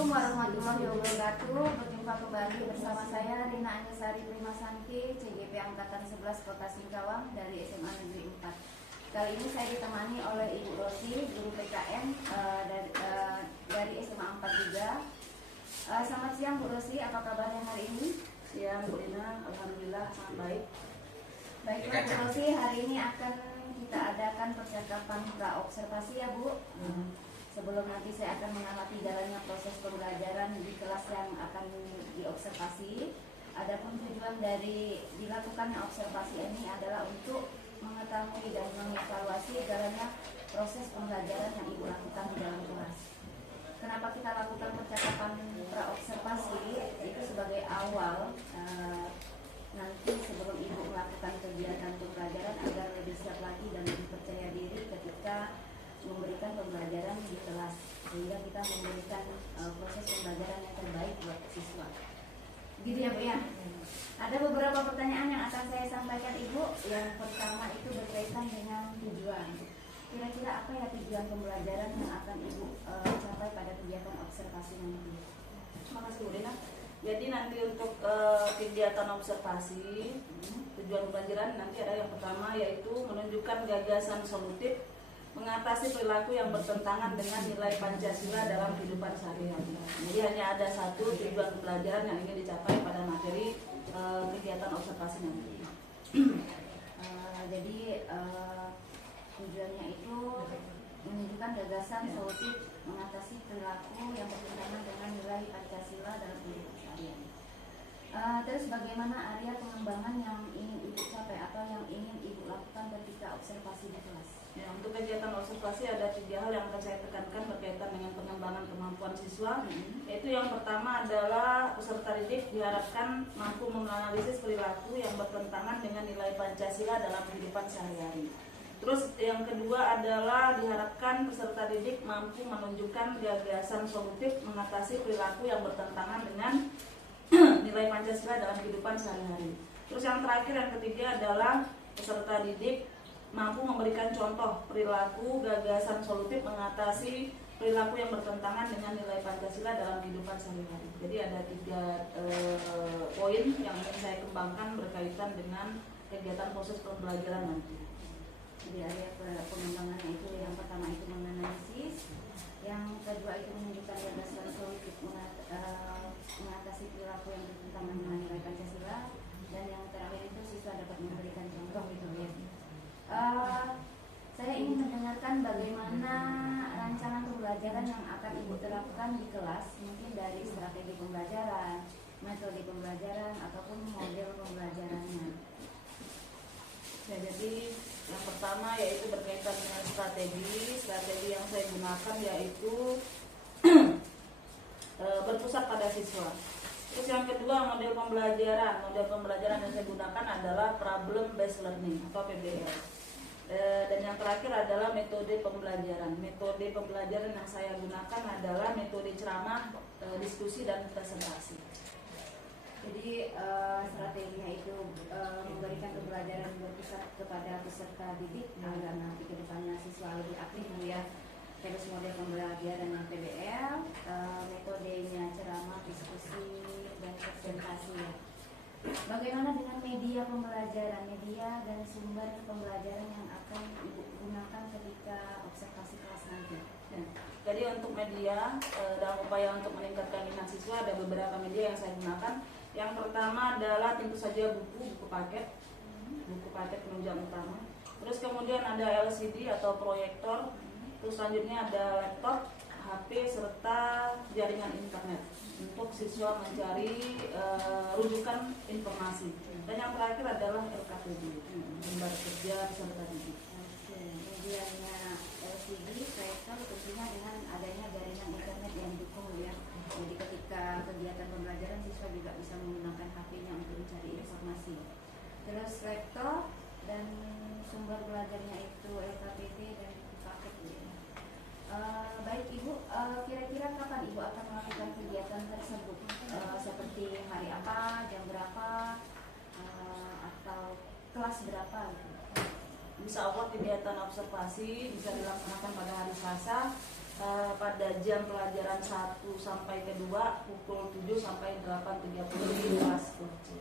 Assalamualaikum warahmatullahi wabarakatuh. Berjumpa kembali bersama saya Rina Anjasari Primasanti, CGP Angkatan 11 Kota Singkawang dari SMA Negeri 4. Kali ini saya ditemani oleh Ibu Rosi, guru PKN dari SMA 4 juga. Selamat siang Bu Rosi, apa kabarnya hari ini? Siang Bu Rina, alhamdulillah sangat baik. Baiklah Bu Rosi, hari ini akan kita adakan percakapan pra-observasi ya Bu. Sebelum nanti saya akan mengamati jalannya proses pembelajaran di kelas yang akan diobservasi. Adapun tujuan dari dilakukannya observasi ini adalah untuk mengetahui dan mengevaluasi jalannya proses pembelajaran yang Ibu lakukan di dalam kelas. Kenapa kita lakukan percakapan pra-observasi? Itu sebagai awal nanti sebelum Ibu melakukan kegiatan pembelajaran agar lebih siap lagi dan lebih percaya diri ketika memberikan pembelajaran di kelas, sehingga kita memberikan proses pembelajaran yang terbaik buat siswa. Gitu ya Bu ya. Ada beberapa pertanyaan yang akan saya sampaikan Ibu. Yang pertama itu berkaitan dengan tujuan. Kira-kira apa ya tujuan pembelajaran yang akan Ibu capai pada kegiatan observasi nanti? Terima kasih Bu Rina. Jadi nanti untuk kegiatan observasi, tujuan pembelajaran nanti ada yang pertama yaitu menunjukkan gagasan solutif mengatasi perilaku yang bertentangan dengan nilai Pancasila dalam kehidupan sehari-hari. Jadi hanya ada satu tujuan pembelajaran yang ingin dicapai pada materi kegiatan observasi nanti. Jadi tujuannya itu menunjukkan gagasan solutif mengatasi perilaku yang bertentangan dengan nilai Pancasila dalam kehidupan sehari-hari. Terus bagaimana area pengembangan yang ingin Ibu capai atau yang ingin Ibu lakukan ketika observasi di kelas? Ya, untuk kegiatan observasi ada 3 hal yang akan saya tekankan berkaitan dengan pengembangan kemampuan siswa. Yaitu yang pertama adalah peserta didik diharapkan mampu menganalisis perilaku yang bertentangan dengan nilai Pancasila dalam kehidupan sehari-hari. Terus yang kedua adalah diharapkan peserta didik mampu menunjukkan gagasan solutif mengatasi perilaku yang bertentangan dengan nilai Pancasila dalam kehidupan sehari-hari. Terus yang terakhir, yang ketiga adalah peserta didik mampu memberikan contoh perilaku gagasan solutif mengatasi perilaku yang bertentangan dengan nilai Pancasila dalam kehidupan sehari-hari. Jadi ada 3 poin yang ingin saya kembangkan berkaitan dengan kegiatan proses pembelajaran nanti. Jadi area pengembangannya itu yang pertama itu menganalisis, yang kedua itu menunjukkan gagasan solutif mengatasi perilaku yang bertentangan dengan nilai Pancasila, dan yang terakhir itu siswa dapat memberikan contoh gitu ya. Saya ingin mendengarkan bagaimana rancangan pembelajaran yang akan Ibu terapkan di kelas, mungkin dari strategi pembelajaran, metode pembelajaran, ataupun model pembelajarannya. Ya, jadi yang pertama yaitu berkaitan dengan strategi yang saya gunakan yaitu berpusat pada siswa. Terus yang kedua model pembelajaran yang saya gunakan adalah problem based learning atau PBL. Dan yang terakhir adalah metode pembelajaran. Metode pembelajaran yang saya gunakan adalah metode ceramah, diskusi dan presentasi. Jadi strateginya itu memberikan pembelajaran berpusat kepada peserta didik agar nanti ke depannya siswa lebih aktif ya. Terus model pembelajaran yang PBL, metodenya ceramah, diskusi dan presentasi ya. Bagaimana dengan media pembelajaran, media dan sumber pembelajaran yang akan Ibu gunakan ketika observasi kelas nanti? Jadi untuk media, dalam upaya untuk meningkatkan minat siswa ada beberapa media yang saya gunakan. Yang pertama adalah tentu saja buku paket penunjang utama. Terus kemudian ada LCD atau proyektor. Terus selanjutnya ada laptop, HP serta jaringan internet untuk siswa mencari rujukan informasi. Dan yang terakhir adalah LKPD, lembar kerja peserta didik. Medianya LCD, proyektor tentunya dengan adanya jaringan internet yang didukung ya. Jadi ketika kegiatan pembelajaran siswa juga bisa menggunakan HP-nya untuk mencari informasi. Terus laptop dan sumber belajarnya itu LKPD dan paket ya. Baik Ibu, kira-kira kapan Ibu akan melakukan kegiatan tersebut? Seperti hari apa, jam berapa, atau kelas berapa? Insya Allah kegiatan observasi bisa dilaksanakan pada hari Selasa pada jam pelajaran 1 sampai ke 2 pukul 7 sampai 8.30 di kelas 10C.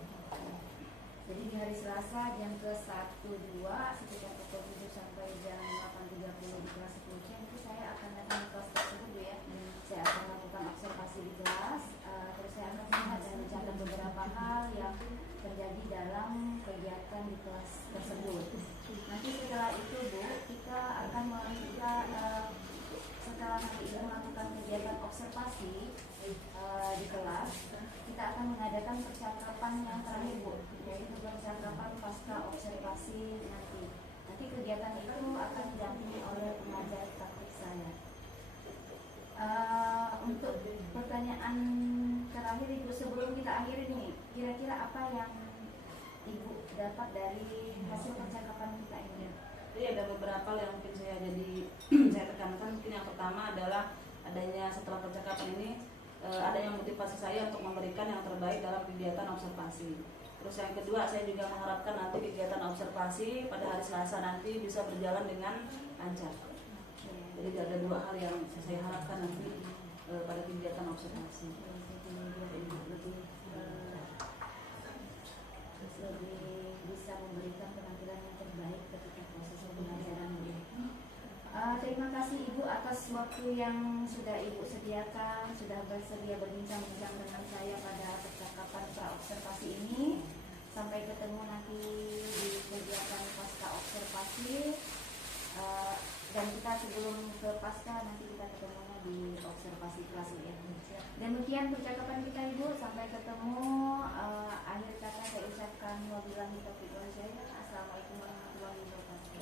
Jadi di hari Selasa jam ke 1, 2 sekitar pukul 7 sampai jam 8.30 di kelas 10C. Nanti saya akan datang ke kelas tersebut ya. Saya akan melakukan observasi di kelas, terus saya akan melihat dan mencatat beberapa hal yang terjadi dalam kegiatan di kelas tersebut. Nanti setelah itu Bu, kita akan setelah nanti Ibu melakukan kegiatan observasi di kelas, kita akan mengadakan percakapan yang terakhir Bu, yaitu percakapan pasca observasi nanti. Nanti kegiatan itu akan didampingi oleh pengajar praktik saya. Untuk pertanyaan terakhir Ibu sebelum kita akhiri nih, kira-kira apa yang Ibu dapat dari hasil percakapan kita ini? Jadi ada beberapa yang mungkin saya saya tekankan. Mungkin yang pertama adalah adanya setelah percakapan ini adanya motivasi saya untuk memberikan yang terbaik dalam kegiatan observasi. Terus yang kedua, saya juga mengharapkan nanti kegiatan observasi pada hari Selasa nanti bisa berjalan dengan lancar. Jadi ada dua hal yang saya harapkan nanti pada kegiatan observasi. Lebih bisa memberikan penampilan yang terbaik ketika proses pembelajaran ini. Terima kasih Ibu atas waktu yang sudah Ibu sediakan, sudah bersedia berbincang-bincang dengan saya pada percakapan pra-observasi ini. Sampai ketemu nanti di kegiatan pasca observasi. Dan kita sebelum ke pasca nanti kita ketemunya di observasi kelas ya. Demikian percakapan kita Ibu, sampai ketemu. Akhir kata saya ucapkan wabillahi taufiq wal hidayah. Assalamualaikum warahmatullahi wabarakatuh.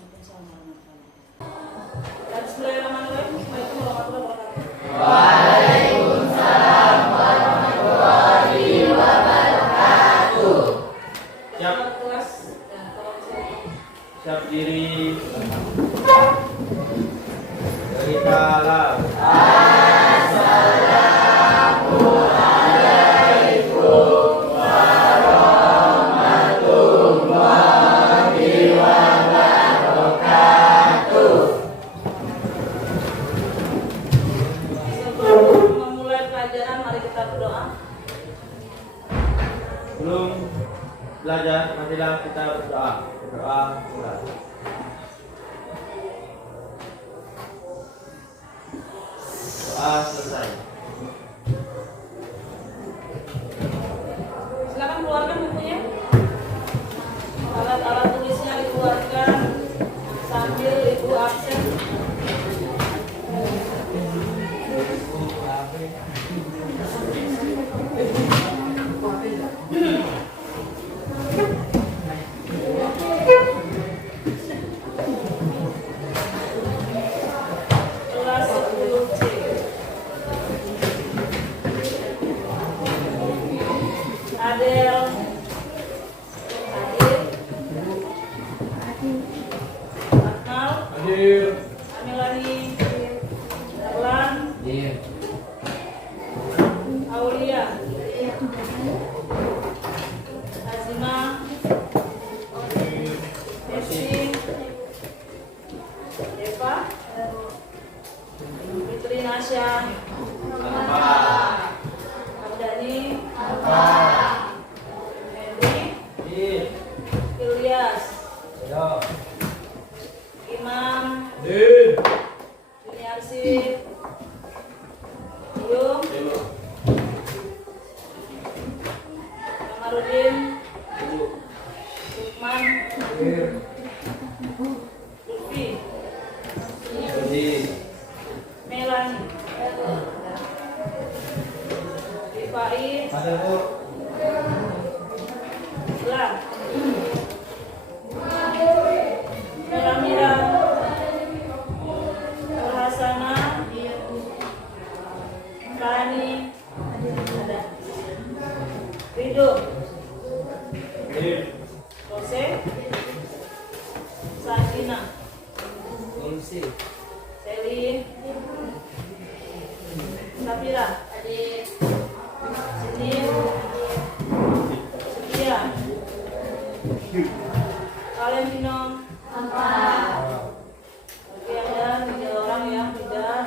Bismillahirrahmanirrahim. Assalamualaikum warahmatullahi wabarakatuh. Waalaikumsalam warahmatullahi wabarakatuh. Siap. Siap diri. Dari salam. Assalamualaikum warahmatullahi wabarakatuh. Sebelum memulai pelajaran, mari kita berdoa. Sebelum belajar, marilah kita berdoa. Berdoa mulai. Doa selesai. Silakan keluarkan bukunya. Alat-alat tulisnya dikeluarkan sambil Ibu absen. Kelas 10C. Adel, Akmal, Hadir. Amilani, Darlan, Hadir. Aulia, Azima, Messi, Eva, Fitri Nasya, Abdani, Henry, Hadir. Ilyas, Ya. Imam, Hadir. Juniarsi, Yung, Kamarudin, Lukman, Hadir. Lutfi, Hadir. Melani, Rifai, Hadir, Bu. Lan, Mira, Hasana, Rani, Ridho, Hadir. Rose, Sakina, Fungsi. Selin, Safira, Sini, Setia, Valentino. Oke, ada 3 orang yang tidak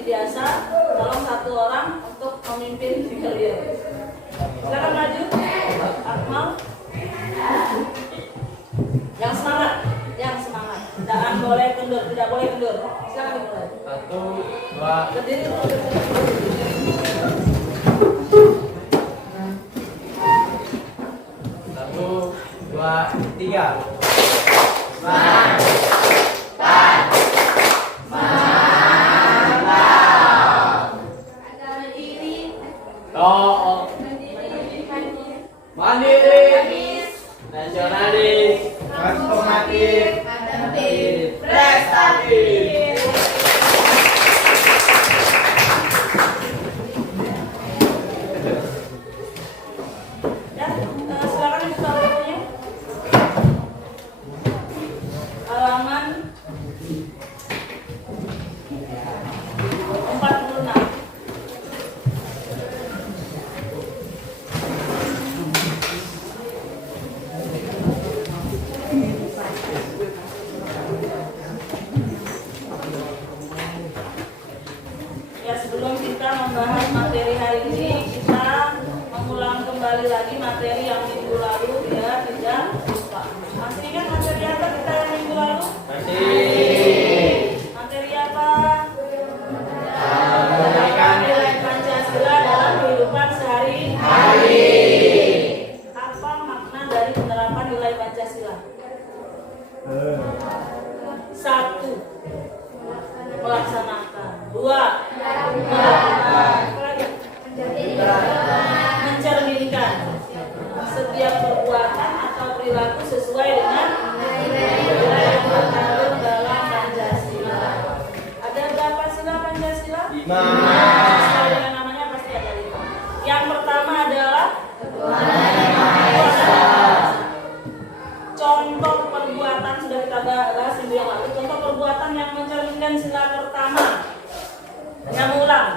seperti biasa, tolong satu orang untuk memimpin kalian. Silakan maju, Akmal. Yang semangat, yang semangat. Jangan boleh kendur, tidak boleh kendur. Silakan dimulai. 1, 2, Berdiri. 1, 2, 3. Mandiri, nasionalis, transformatif, prestatif. Ya, silakan dibuka bukunya. Halaman 46. Ya, sebelum kita membahas materi hari ini, kita mengulang kembali lagi materi yang minggu lalu, ya, tidak lupa. Masih ingat materi apa kita yang minggu lalu? Materi apa? Penerapan nilai Pancasila dalam kehidupan sehari-hari. Apa makna dari penerapan nilai Pancasila? 1. Melaksanakan. 2. Melakukan. Mencerminkan setiap perbuatan atau perilaku sesuai dengan nilai yang terkandung dalam Pancasila. Ada berapa sila Pancasila? 5. Sesuai dengan namanya pasti ada 5. Yang pertama adalah contoh perbuatan, sudah kita bahas minggu yang lalu. Contoh perbuatan yang mencerminkan sila pertama. Yang mengulang.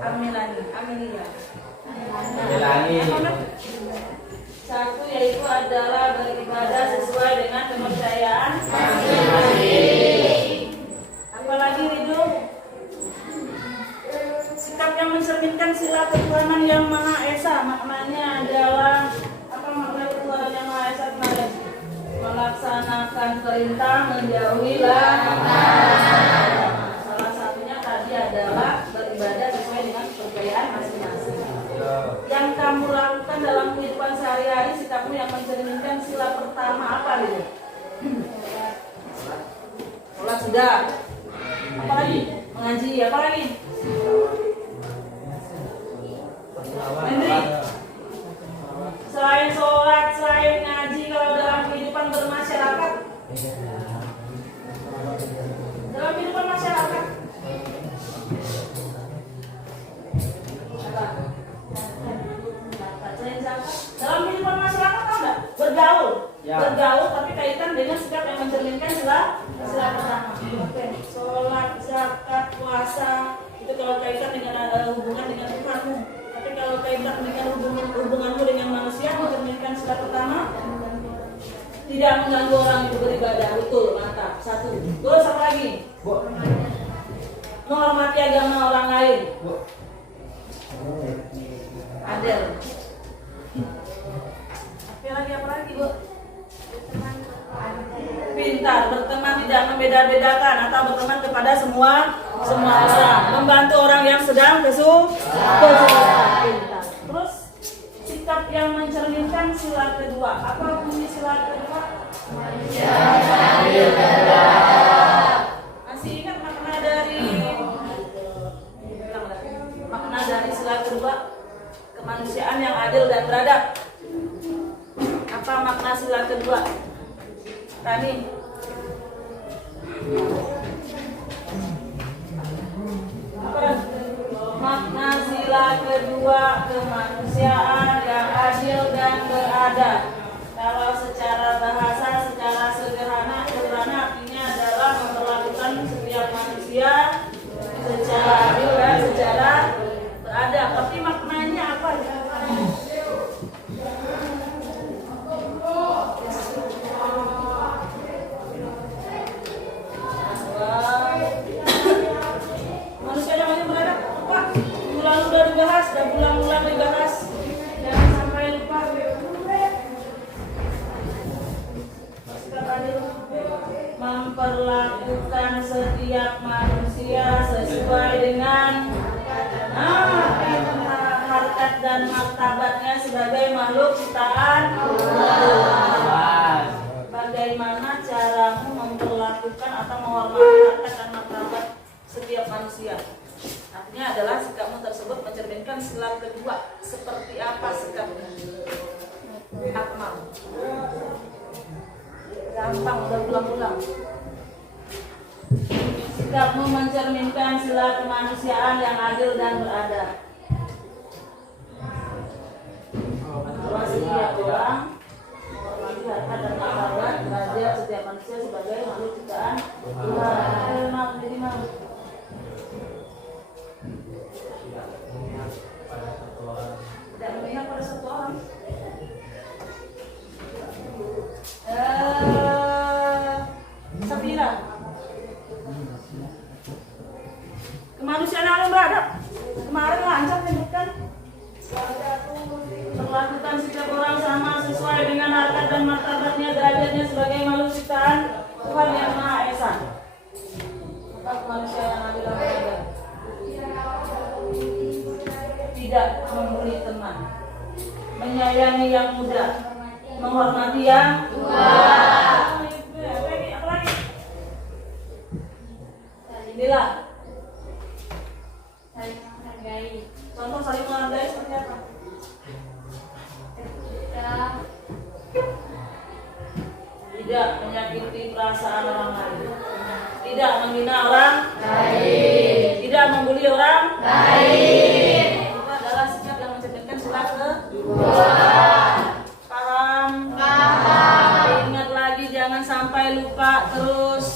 Aminia. Satu yaitu adalah beribadah sesuai dengan kepercayaan masing-masing. Apalagi Ridho? Sikap yang mencerminkan sila ketuhanan yang Maha Esa. Maknanya adalah apa makna ketuhanan yang Maha Esa kemarin? Melaksanakan perintah, menjauhi larangan. Salah satunya tadi adalah beribadah sesuai dengan kepercayaan masing-masing. Yang kamu lakukan dalam kehidupan sehari-hari, sikapmu yang mencerminkan sila pertama apa nih? Sholat sudah. Apa lagi? Mengaji. Apa lagi? Hendri. Selain sholat, selain ngaji, kalau dalam kehidupan bermasyarakat, dalam kehidupan masyarakat, dalam kehidupan masyarakat tahu nggak? Bergaul, Ya. bergaul, tapi kaitan dengan sikap yang mencerminkan sila pertama. Oke, sholat, zakat, puasa, itu kalau kaitan dengan hubungan dengan Tuhanmu. Tapi kalau kaitan dengan hubunganmu dengan manusia, mencerminkan sila pertama. Tidak mengganggu orang itu beribadah, betul, mantap. 1. Terus apa lagi? Menghormati agama orang lain. Adil. Apa lagi, Bu? Pintar, berteman tidak membeda-bedakan atau berteman kepada semua orang. Membantu orang yang sedang kesulitan. Pintar. Terus sikap yang mencerminkan sila kedua. Apa bunyi sila kedua? Masih ingat makna dari sila kedua? Kemanusiaan yang adil dan beradab. Apa makna sila kedua? Tani. Apa? Makna sila kedua, kemanusiaan yang adil dan beradab. Kalau secara bahasa, secara sederhana artinya adalah memperlakukan setiap manusia secara adil dan secara beradab. Tapi maknanya apa? manusia sesuai dengan harkat dan martabatnya sebagai makhluk ciptaan Tuhan. Bagaimana caramu memperlakukan atau menghormati harkat dan martabat setiap manusia? Artinya adalah sikapmu tersebut mencerminkan sila kedua. Seperti apa sikapmu? Akmal. Gampang, udah ulang-ulang. Sikapmu mencerminkan sila kemanusiaan yang adil dan beradab. Bahwa setiap orang menghormati harkat dan martabat derajat setiap manusia sebagai makhluk ciptaan Tuhan. Jadi mau tidak memihak pada satu orang. Safira, kemanusiaan yang beradab. Kemarin lancar menyebutkan perlakukan setiap orang sama sesuai dengan harkat dan martabatnya derajatnya sebagai makhluk ciptaan Tuhan yang Maha Esa. Maka kemanusiaan yang adil dan beradab. Tidak membuli teman, menyayangi yang muda, menghormati yang tua. Apa lagi? Inilah Saling menghargai. contoh saling menghargai seperti apa? Tidak menyakiti perasaan orang lain, tidak menghina orang lain, tidak membuli orang lain. Itu adalah sikap yang mencerminkan sila kedua. Paham? Ingat lagi, jangan sampai lupa terus.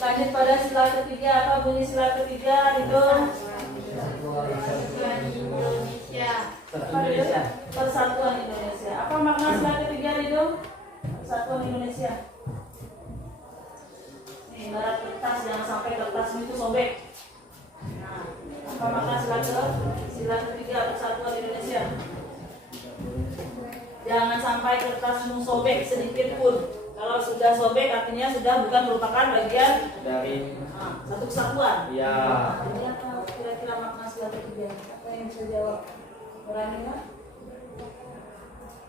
Lanjut pada sila ketiga. Apa bunyi sila ketiga itu? Indonesia. Persatuan Indonesia. Apa makna sila ketiga itu? Persatuan Indonesia. Nih, ibarat kertas, jangan sampai kertas itu sobek. Nah, apa makna sila ketiga Persatuan Indonesia? Jangan sampai kertasmu sobek sedikit pun. Kalau sudah sobek artinya sudah bukan merupakan bagian dari satu kesatuan. ya. Ini apa kira-kira makna sila ketiga? Apa yang bisa jawab? Berani nggak?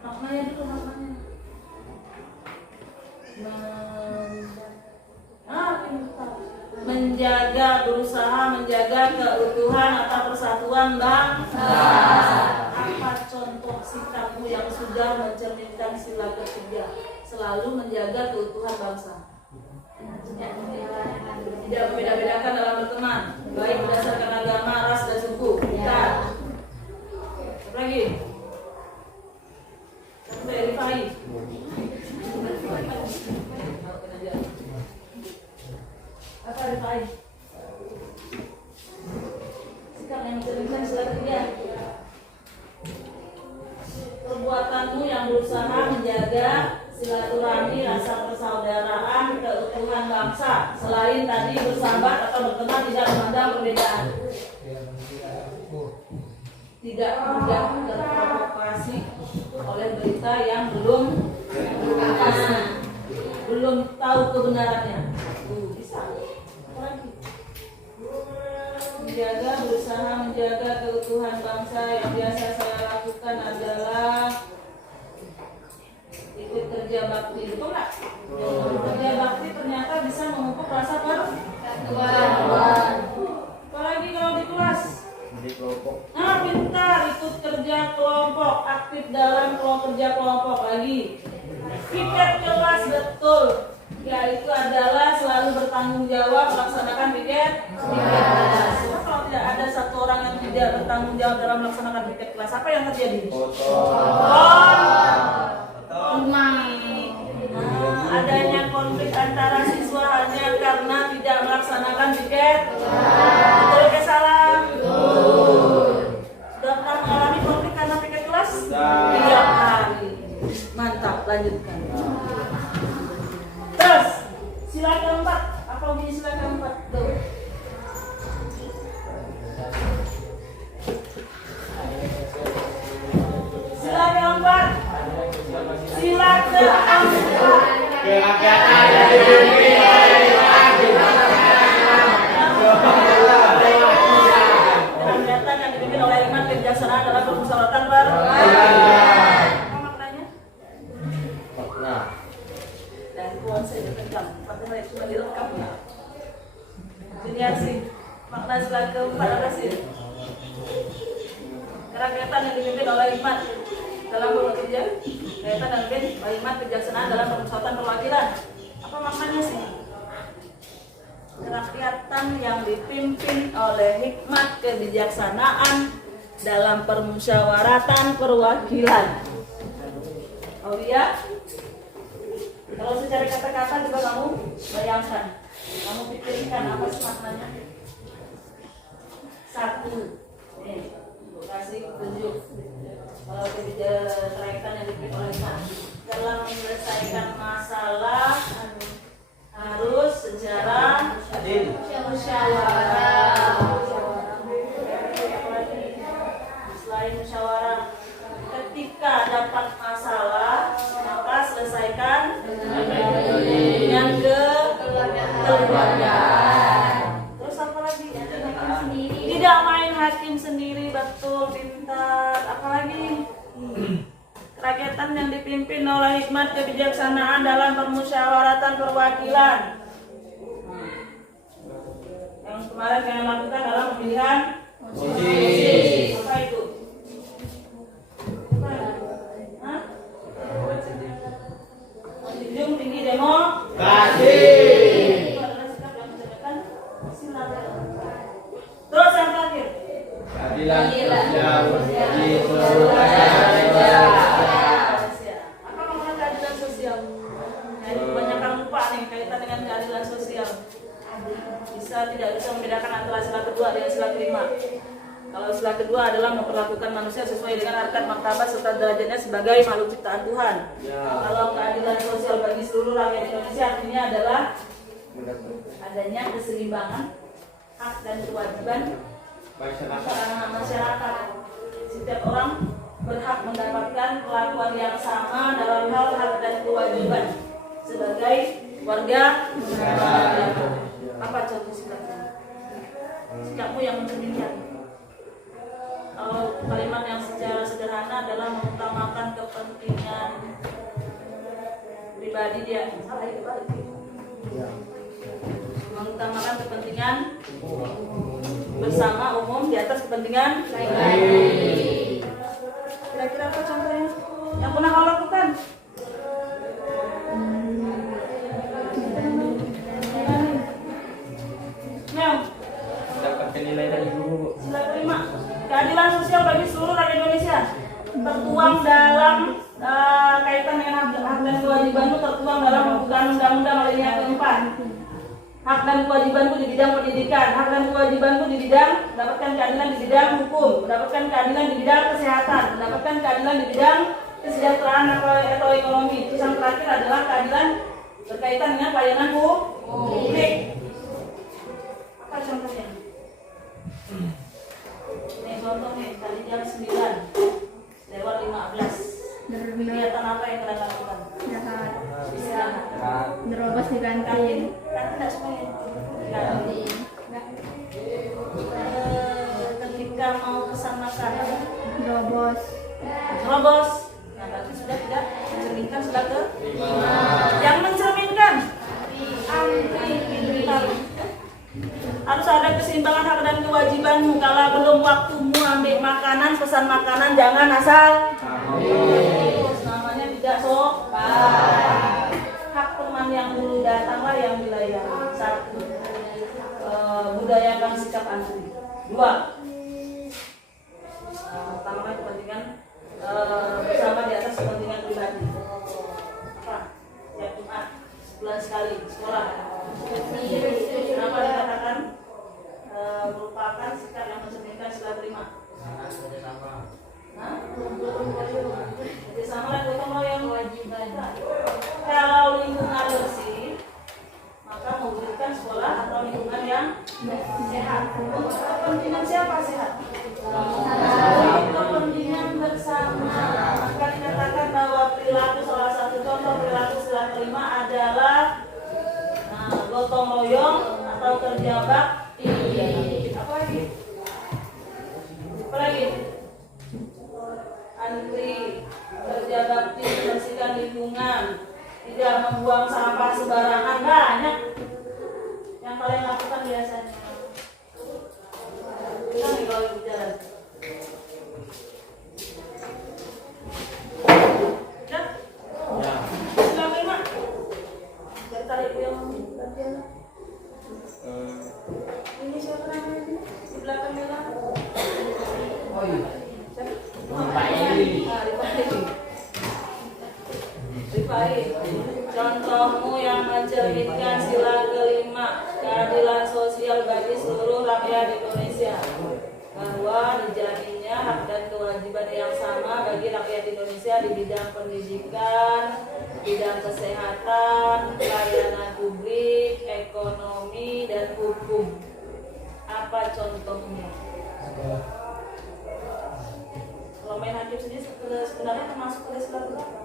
Maknanya dulu, maknanya. Menjaga, berusaha menjaga keutuhan atau persatuan bangsa. Apa contoh sikapmu yang sudah mencerminkan sila ketiga? Selalu menjaga keutuhan bangsa. Tidak membeda-bedakan dalam berteman, baik berdasarkan agama, ras, dan suku. Bukan. Apa lagi? Verify. Apa verify? Sikap yang mencerminkan sila ketiga. Perbuatanmu yang berusaha menjaga silaturahmi, rasa persaudaraan, keutuhan bangsa. Selain tadi bersahabat atau berteman, tidak memandang perbedaan. Tidak mudah terprovokasi oleh berita yang belum tahu kebenarannya. Bisa. Menjaga, berusaha menjaga keutuhan bangsa. Yang biasa saya lakukan adalah ikut kerja bakti. Betul nggak? Kerja bakti ternyata bisa memupuk rasa persatuan. Apalagi kalau di kelas. Di kelompok. Nah, pintar, ikut kerja kelompok, aktif dalam kerja kelompok lagi. Piket kelas, betul. Yaitu adalah selalu bertanggung jawab melaksanakan piket kelas. Kalau tidak ada satu orang yang tidak bertanggung jawab dalam melaksanakan piket kelas, apa yang terjadi? Adanya konflik antara siswa hanya karena tidak melaksanakan piket. Betul ke salah? Sudah pernah mengalami konflik karena piket kelas? 3 kali. Mantap, lanjutkan. Terus, sila keempat. Apa bunyi sila keempat? Tuh. Sila keempat. Sila keempat. Makna sila keempat apa sih? Kerakyatan yang dipimpin oleh hikmat dalam bekerja, kerakyatan yang dipimpin oleh hikmat kebijaksanaan dalam permusyawaratan perwakilan. Apa maknanya sih? Kerakyatan yang dipimpin oleh hikmat kebijaksanaan dalam permusyawaratan perwakilan. Oh iya? Kalau secara kata-kata coba kamu bayangkan, kamu pikirkan apa sih maknanya? Satu, nih, kasih petunjuk. Kalau kerakyatan yang dipimpin oleh hikmat dalam menyelesaikan masalah harus secara musyawarah. Selain musyawarah, ketika dapat masalah maka selesaikan dengan kekeluargaan. Terus apa lagi? Tidak main hakim sendiri, betul, pintar. Apalagi kerakyatan yang dipimpin oleh hikmat kebijaksanaan dalam permusyawaratan perwakilan. Yang kemarin kalian lakukan dalam pemilihan osis. Apa itu? Menjunjung tinggi demokrasi. Itu adalah sikap yang mencerminkan sila. Terus yang terakhir, keadilan sosial di seluruh rakyat. Apa makna keadilan sosial? Nah, ini kebanyakan lupa nih kaitan dengan keadilan sosial. Tidak bisa membedakan antara sila kedua dengan sila kelima. Kalau sila kedua adalah memperlakukan manusia sesuai dengan harkat martabat serta derajatnya sebagai makhluk ciptaan Tuhan. Kalau keadilan sosial bagi seluruh rakyat Indonesia artinya adalah adanya keseimbangan hak dan kewajiban masyarakat. Setiap orang berhak mendapatkan perlakuan yang sama dalam hal hak dan kewajiban sebagai warga negara. Apa contoh sikapmu? Sikapmu yang mencerminkan. Kalau kalimat yang secara sederhana adalah mengutamakan kepentingan pribadi dia. Salah itu balik. Mengutamakan kepentingan bersama umum di atas kepentingan lain. Kira-kira apa contohnya yang pernah kau lakukan? Dapatkan nilai dari guru. Sila kelima, keadilan sosial bagi seluruh rakyat Indonesia tertuang dalam kaitan dengan hak dan kewajibanmu tertuang dalam pembukaan undang-undang alinea keempat. Hak dan kewajibanku di bidang pendidikan, hak dan kewajibanku di bidang mendapatkan keadilan di bidang hukum, mendapatkan keadilan di bidang kesehatan, mendapatkan keadilan di bidang kesejahteraan atau ekonomi. Terus yang terakhir adalah keadilan berkaitan dengan pelayanan publik. Apa contohnya? Ini contohnya tadi jam 9 lewat 15. Kegiatan apa yang kalian lakukan? Istirahat. Nerobos di kantin. Kantin tidak semuanya. Kantin. Ketika mau pesan makanan, Nerobos. terobos. Nah, berarti sudah tidak mencerminkan sudah ke yang mencerminkan antri pintar. Harus ada keseimbangan hak dan kewajibanmu. Kalau belum waktumu ambil makanan, pesan makanan, jangan asal namanya tidak sopan. Hak teman yang dulu datanglah yang dilayani. 1. Budayakan sikap antri. 2. Utamakan kepentingan bersama di atas kepentingan pribadi. Apa? Tiap Jumat sebulan sekali sekolah. Kenapa dikatakan merupakan sikap yang mencerminkan sila kelima? Kerjasama dan gotong royong kewajiban. Kalau lingkungan bersih, maka mewujudkan sekolah atau lingkungan yang sehat. Untuk kepentingan siapa sehat? Untuk kepentingan bersama. Maka dikatakan bahwa perilaku, salah satu contoh perilaku sila kelima adalah gotong royong atau kerja bakti. Apa lagi? Apa lagi? Antri, kerja bakti, membersihkan lingkungan, tidak membuang sampah sembarangan. Banyak yang kalian lakukan biasanya. Di belakang Mila. Oh iya. Siapa? Rifai. Rifai. Contohmu yang mencerminkan sila kelima keadilan sosial bagi seluruh rakyat Indonesia, bahwa dijaminnya hak dan kewajiban yang sama bagi rakyat Indonesia di bidang pendidikan, bidang kesehatan, pelayanan publik, ekonomi, dan hukum. Apa contohnya? Kalau main hakim sendiri sebenarnya termasuk ke sila berapa?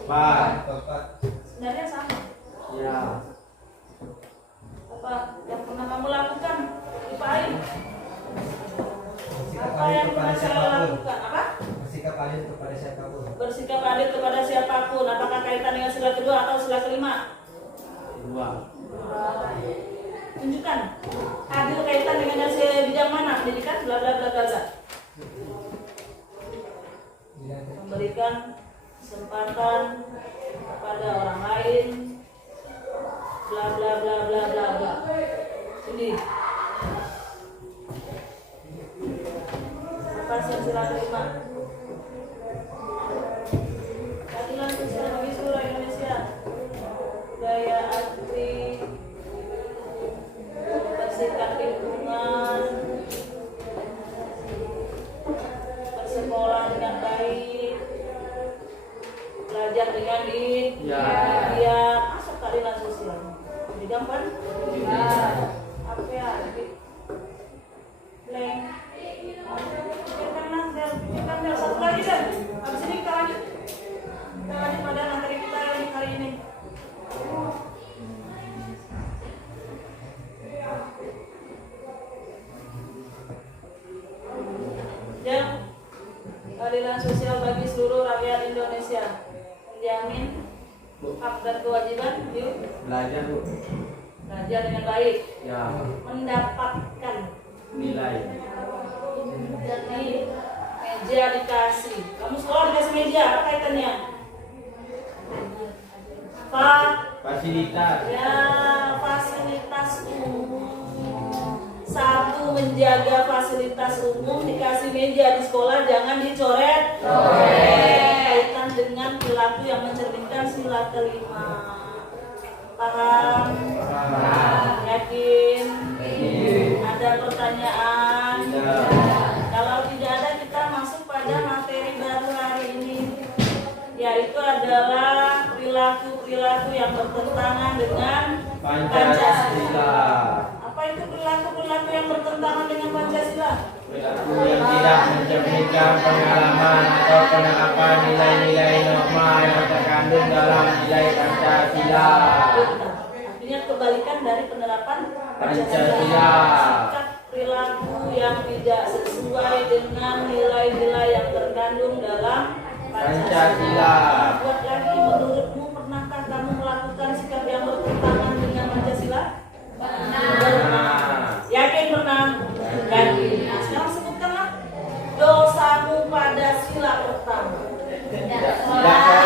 Keempat. Sebenarnya sama. Ya. Apa yang pernah kamu lakukan? Dipain. Apa yang pernah saya lakukan? Apa? Bersikap adil kepada siapapun. Bersikap adil kepada siapapun. Apakah kaitan dengan sila kedua atau sila kelima? Kedua. Tunjukkan. Adil kaitan dengan bidang mana? Pendidikan, bla bla bla bla bla. Memberikan kesempatan kepada orang lain, bla bla bla bla bla bla. Sini. Apa sila kelima? Keadilan sosial bagi seluruh Indonesia. Budaya asli, bersihkan lingkungan, bersekolah dengan baik, belajar dengan giat, masuk keadilan sosial. Bidang kan? Apa ya? Leng. Pikirkan satu lagi deh. Habis ini kita lanjut. Kita lanjut pada materi kita yang hari ini. Yang keadilan sosial bagi seluruh rakyat Indonesia, menjamin hak dan kewajiban yuk Belajar, Bu. belajar dengan baik, Ya. mendapatkan Nilai. jadi meja dikasih. Kamu sekolah dikasih meja, apa kaitannya? Fasilitas. Ya, fasilitas umum. Satu, menjaga fasilitas umum, dikasih meja di sekolah jangan dicoret. Kaitan dengan perilaku yang mencerminkan sila kelima. Paham? Yakin? Ada pertanyaan? Kalau tidak ada, kita masuk pada materi baru hari ini, yaitu adalah perilaku-perilaku yang bertentangan dengan Pancasila. Apa itu perilaku-perilaku yang bertentangan dengan Pancasila? Perilaku yang tidak mencerminkan pengalaman atau penerapan nilai-nilai norma yang terkandung dalam nilai Pancasila. Artinya kebalikan dari penerapan Pancasila. Sikap perilaku yang tidak sesuai dengan nilai-nilai yang terkandung dalam Pancasila. Buat lagi, menurutmu pernahkah kamu melakukan sikap yang bertentangan dengan Pancasila? Pernah. Yakin pernah? Yakin. Nah, sekarang sebutkanlah dosamu pada sila pertama. Tidak sholat.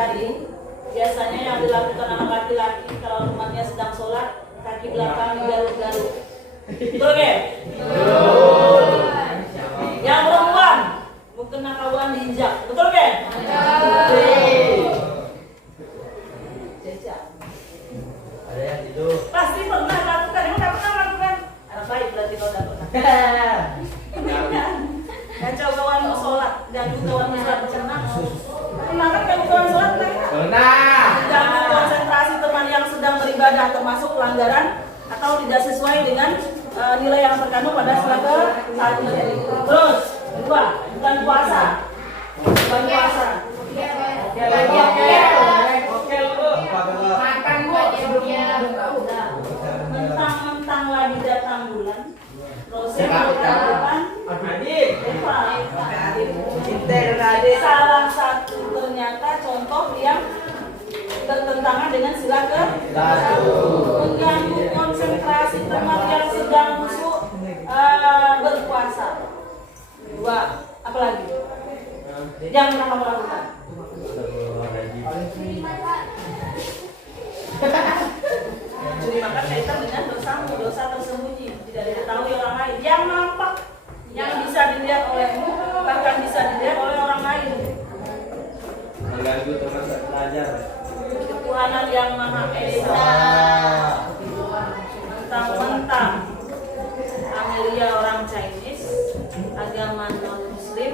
Tadi biasanya yang dilakukan anak laki-laki kalau temannya sedang sholat, kaki belakang digaruk-garuk. Betul ya? Yang perempuan mungkin kawan diinjak. Betul ya? Jejak. Ada yang itu. Pasti pernah lakukan. Emang nggak pernah lakukan? Anak baik berarti kalau nggak pernah. Kacau kawan mau sholat, ganggu kawan mau sholat pernah. Pernah kan ganggu kawan sholat? Pernah. Jangan konsentrasi teman yang sedang beribadah, termasuk pelanggaran atau tidak sesuai dengan nilai yang terkandung pada sila ke-1. Terus, kedua, bulan puasa. Bulan puasa. Mentang-mentang lagi datang bulan, proses pertanyaan salah satu ternyata contoh yang bertentangan dengan sila ke-1, mengganggu konsentrasi teman yang sedang musuh berpuasa. Dua, apa lagi? Yang pernah kamu lakukan. Curi makan kaitan dengan dosa tersembunyi, tidak diketahui orang lain, yang nampak, yang bisa dilihat olehmu, bahkan bisa dilihat oleh orang lain. Mengganggu teman belajar. Ketuhanan yang Maha Esa. Mentang-mentang Amelia orang Chinese, agama non-Muslim,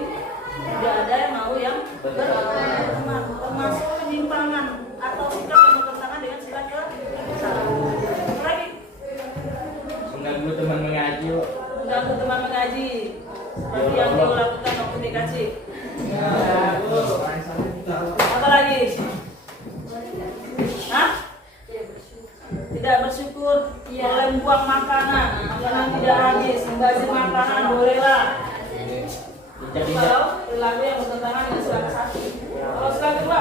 tidak ada yang mau yang berteman, termasuk penyimpangan atau sikap yang bertentangan dengan sila kebesaran. Lagi Mengganggu teman mengaji. mengganggu teman mengaji, seperti yang dilakukan waktu DKC. Apa lagi? Hah? Tidak bersyukur, boleh buang makanan tidak habis, membazir makanan bolehlah. Kalau perilaku yang bertentangan dengan sila ke-1. Kalau sila kedua,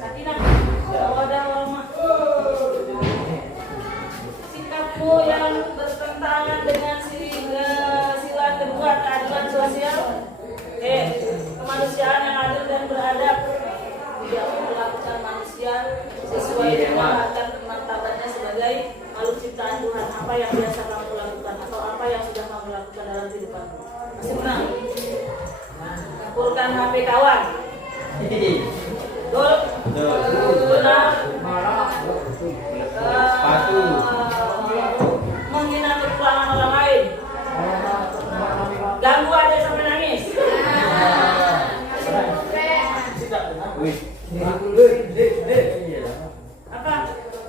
sakinah, mawaddah warahmah. Sikapmu yang bertentangan dengan sila kedua, keadilan sosial, kemanusiaan yang adil dan beradab, tidak memperlakukan manusia sesuai dengan hak dan martabatnya sebagai makhluk ciptaan Tuhan. Apa yang biasa kamu lakukan atau apa yang sudah kamu lakukan dalam kehidupanmu? Masih menang. Kumpulkan HP kawan. Betul? Benar. Sepatu. Menghina kekurangan orang lain. Ganggu adik sampai nangis. Apa?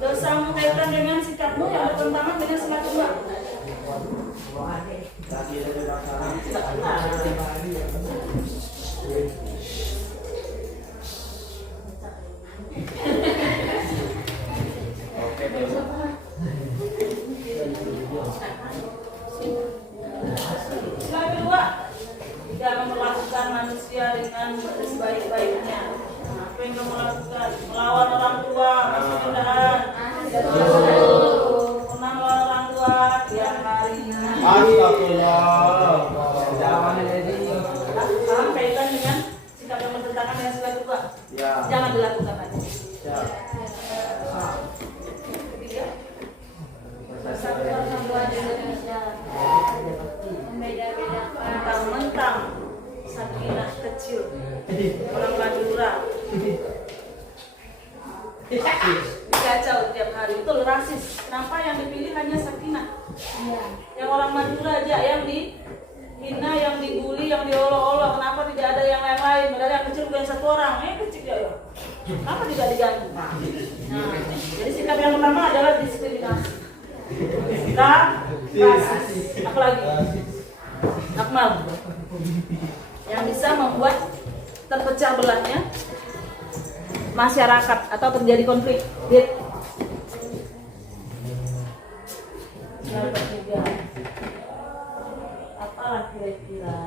Dosamu kaitan dengan sikapmu yang bertentangan dengan sila kedua. Sila kedua, tidak memperlakukan manusia dengan sebaik-baiknya. Apa yang kamu lakukan? Melawan orang tua, masih kendaraan. Pernah melawan orang tua tiap hari. Astagfirullah. Paham kaitan dengan sikap yang bertentangan dengan sila kedua? Ya. Jangan dilakukan lagi. Ya. Ketiga, persatuan Hamba Indonesia. Mentang-mentang Sakinah kecil, orang Madura, dikacau tiap hari, itu rasis. Kenapa yang dipilih hanya Sakinah? Yang orang Madura aja yang dihina, yang dibully, yang diolok-olok. Kenapa tidak ada yang lain-lain? Padahal yang kecil bukan satu orang, kecil ya. Kenapa tidak diganggu? Nah, jadi sikap yang pertama adalah diskriminasi. Rasis. Apalagi? Akmal. Yang bisa membuat terpecah belahnya masyarakat atau terjadi konflik. Yang ketiga, apalah kira-kira?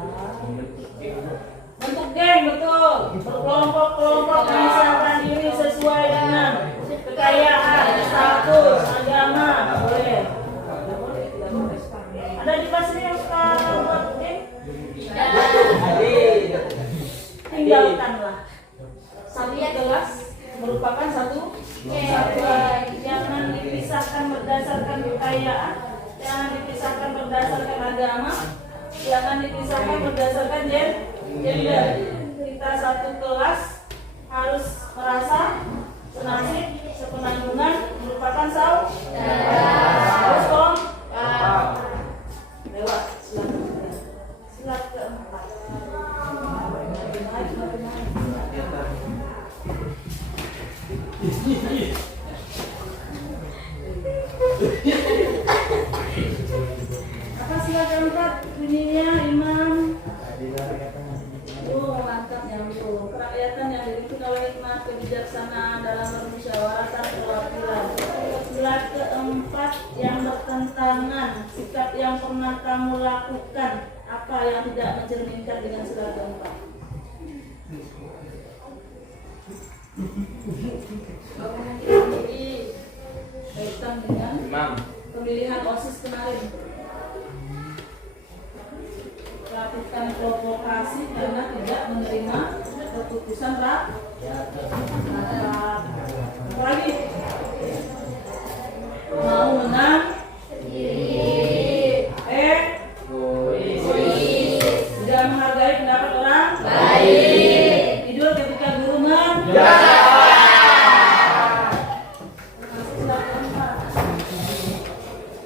Bentuk geng, betul. Berkelompok-kelompok memisahkan diri sesuai dengan kekayaan, status, agama. Boleh. Ada di pasir yang suka buat geng? Tinggalkanlah. Satu gelas merupakan satu kesatuan. Jangan dipisahkan berdasarkan kekayaan, jangan dipisahkan berdasarkan agama, jangan dipisahkan berdasarkan gender. Kita satu kelas harus merasa senasib, sepenanggungan, merupakan saudara. Harus tolong. Lewat sila keempat. Apa sila keempat bunyinya, Imam? Mantap nyambung. Kerakyatan yang dipimpin oleh hikmah kebijaksanaan dalam permusyawaratan perwakilan. Sila keempat yang bertentangan, sikap yang pernah kamu lakukan, apa yang tidak mencerminkan dengan sila keempat? Jadi kaitan dengan pemilihan OSIS kemarin. melakukan provokasi karena tidak menerima keputusan rakyat. Apa lagi? Mau menang sendiri. Tidak menghargai pendapat orang baik. Tidur ketika guru menjelaskan.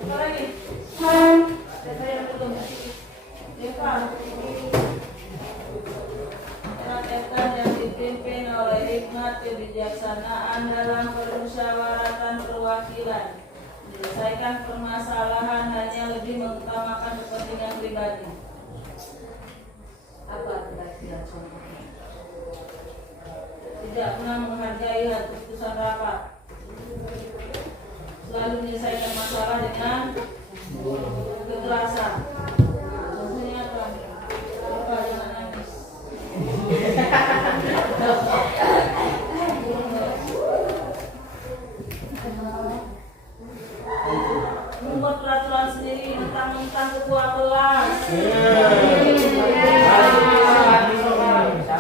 Apa lagi? Rakyat yang dipimpin oleh hikmat kebijaksanaan dalam permusyawaratan perwakilan, menyelesaikan permasalahan hanya lebih mengutamakan kepentingan pribadi. Apa kira-kira contohnya? Tidak pernah menghargai keputusan rapat, selalu menyelesaikan masalah dengan kekerasan. Contohnya apa? Apa jangan nangis. Membuat peraturan sendiri mentang-mentang ketua kelas.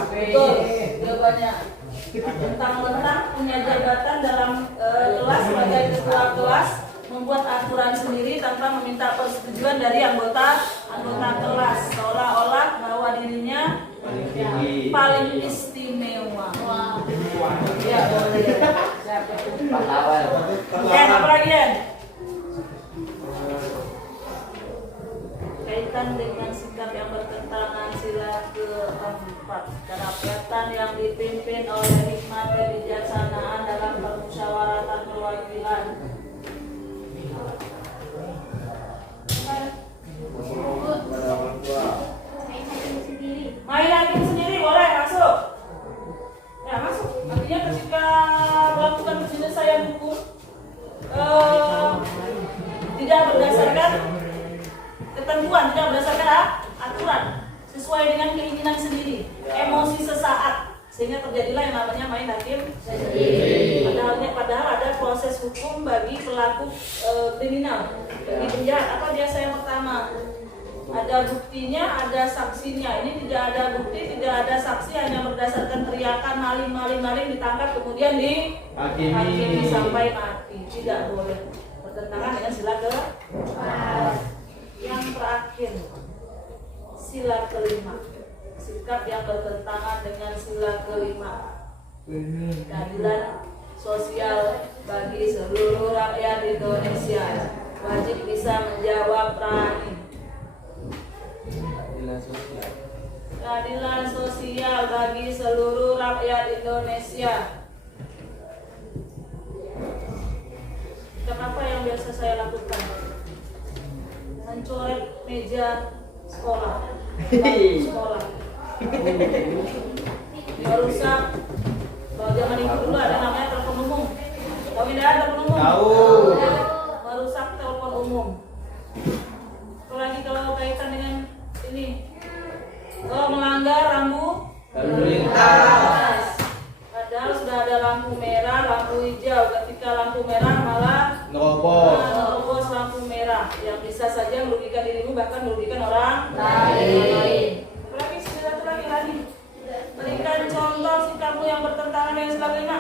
Betul jawabannya. Mentang-mentang punya jabatan dalam kelas sebagai ketua kelas, membuat aturan sendiri tanpa meminta persetujuan dari anggota kelas, seolah-olah bahwa dirinya paling istimewa. Ya, boleh. Apa lagi ya? Kaitan dengan sikap yang bertentangan sila keempat, kerakyatan yang dipimpin oleh hikmat kebijaksanaan dalam permusyawaratan perwakilan. Main hakim sendiri boleh masuk. Ya masuk. Artinya ketika melakukan penyelesaian hukum tidak berdasarkan ketentuan, tidak berdasarkan aturan, sesuai dengan keinginan sendiri, emosi sesaat, sehingga terjadilah yang namanya main hakim sendiri. Padahal ada proses hukum bagi pelaku kriminal, bagi penjahat. Apa biasa yang pertama? Ada buktinya, ada saksinya. Ini tidak ada bukti, tidak ada saksi, hanya berdasarkan teriakan maling, maling, maling, ditangkap kemudian dihakimi sampai mati. Tidak boleh, bertentangan dengan sila keempat. Yang terakhir, sila kelima, sikap yang bertentangan dengan sila kelima, keadilan sosial bagi seluruh rakyat Indonesia, wajib bisa menjawab berani. Keadilan sosial bagi seluruh rakyat Indonesia. Kenapa yang biasa saya lakukan? Mencoret meja sekolah, bangku sekolah, merusak. Kalau zaman itu dulu ada namanya telepon umum. Tahu tidak telepon umum? Tahu. Merusak telepon umum. Apalagi kalau kaitan dengan ini, melanggar rambu lalu lintas. Padahal sudah ada lampu merah, lampu hijau. Ketika lampu merah malah nerobos lampu merah, yang bisa saja merugikan dirimu, bahkan merugikan orang lain. Apalagi satu lagi, berikan contoh sikapmu yang bertentangan dengan sila kelima.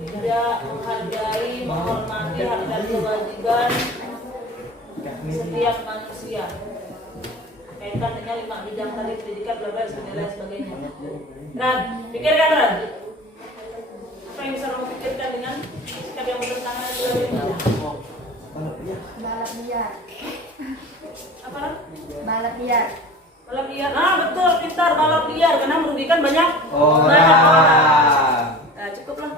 Tidak menghargai, menghormati hak dan kewajiban setiap manusia. Kaitan dengan 5 bidang tadi, pendidikan, bla bla sebagainya. Ran, pikirkan Ran. Apa yang bisa kamu pikirkan dengan sikap yang bertentangan dengan sila kelima? Balap liar. Apa Ran? Balap liar. Balap liar. Betul, pintar, balap liar karena merugikan banyak orang. Nah, cukuplah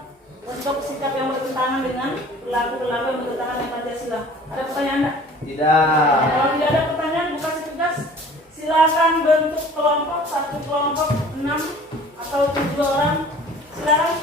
untuk sikap yang bertentangan dengan perilaku-perilaku yang bertentangan dengan Pancasila. Ada pertanyaan enggak? Tidak. Kalau tidak ada pertanyaan, buka tugas. Silakan bentuk kelompok, 1 kelompok 6 atau 7 orang. Silakan.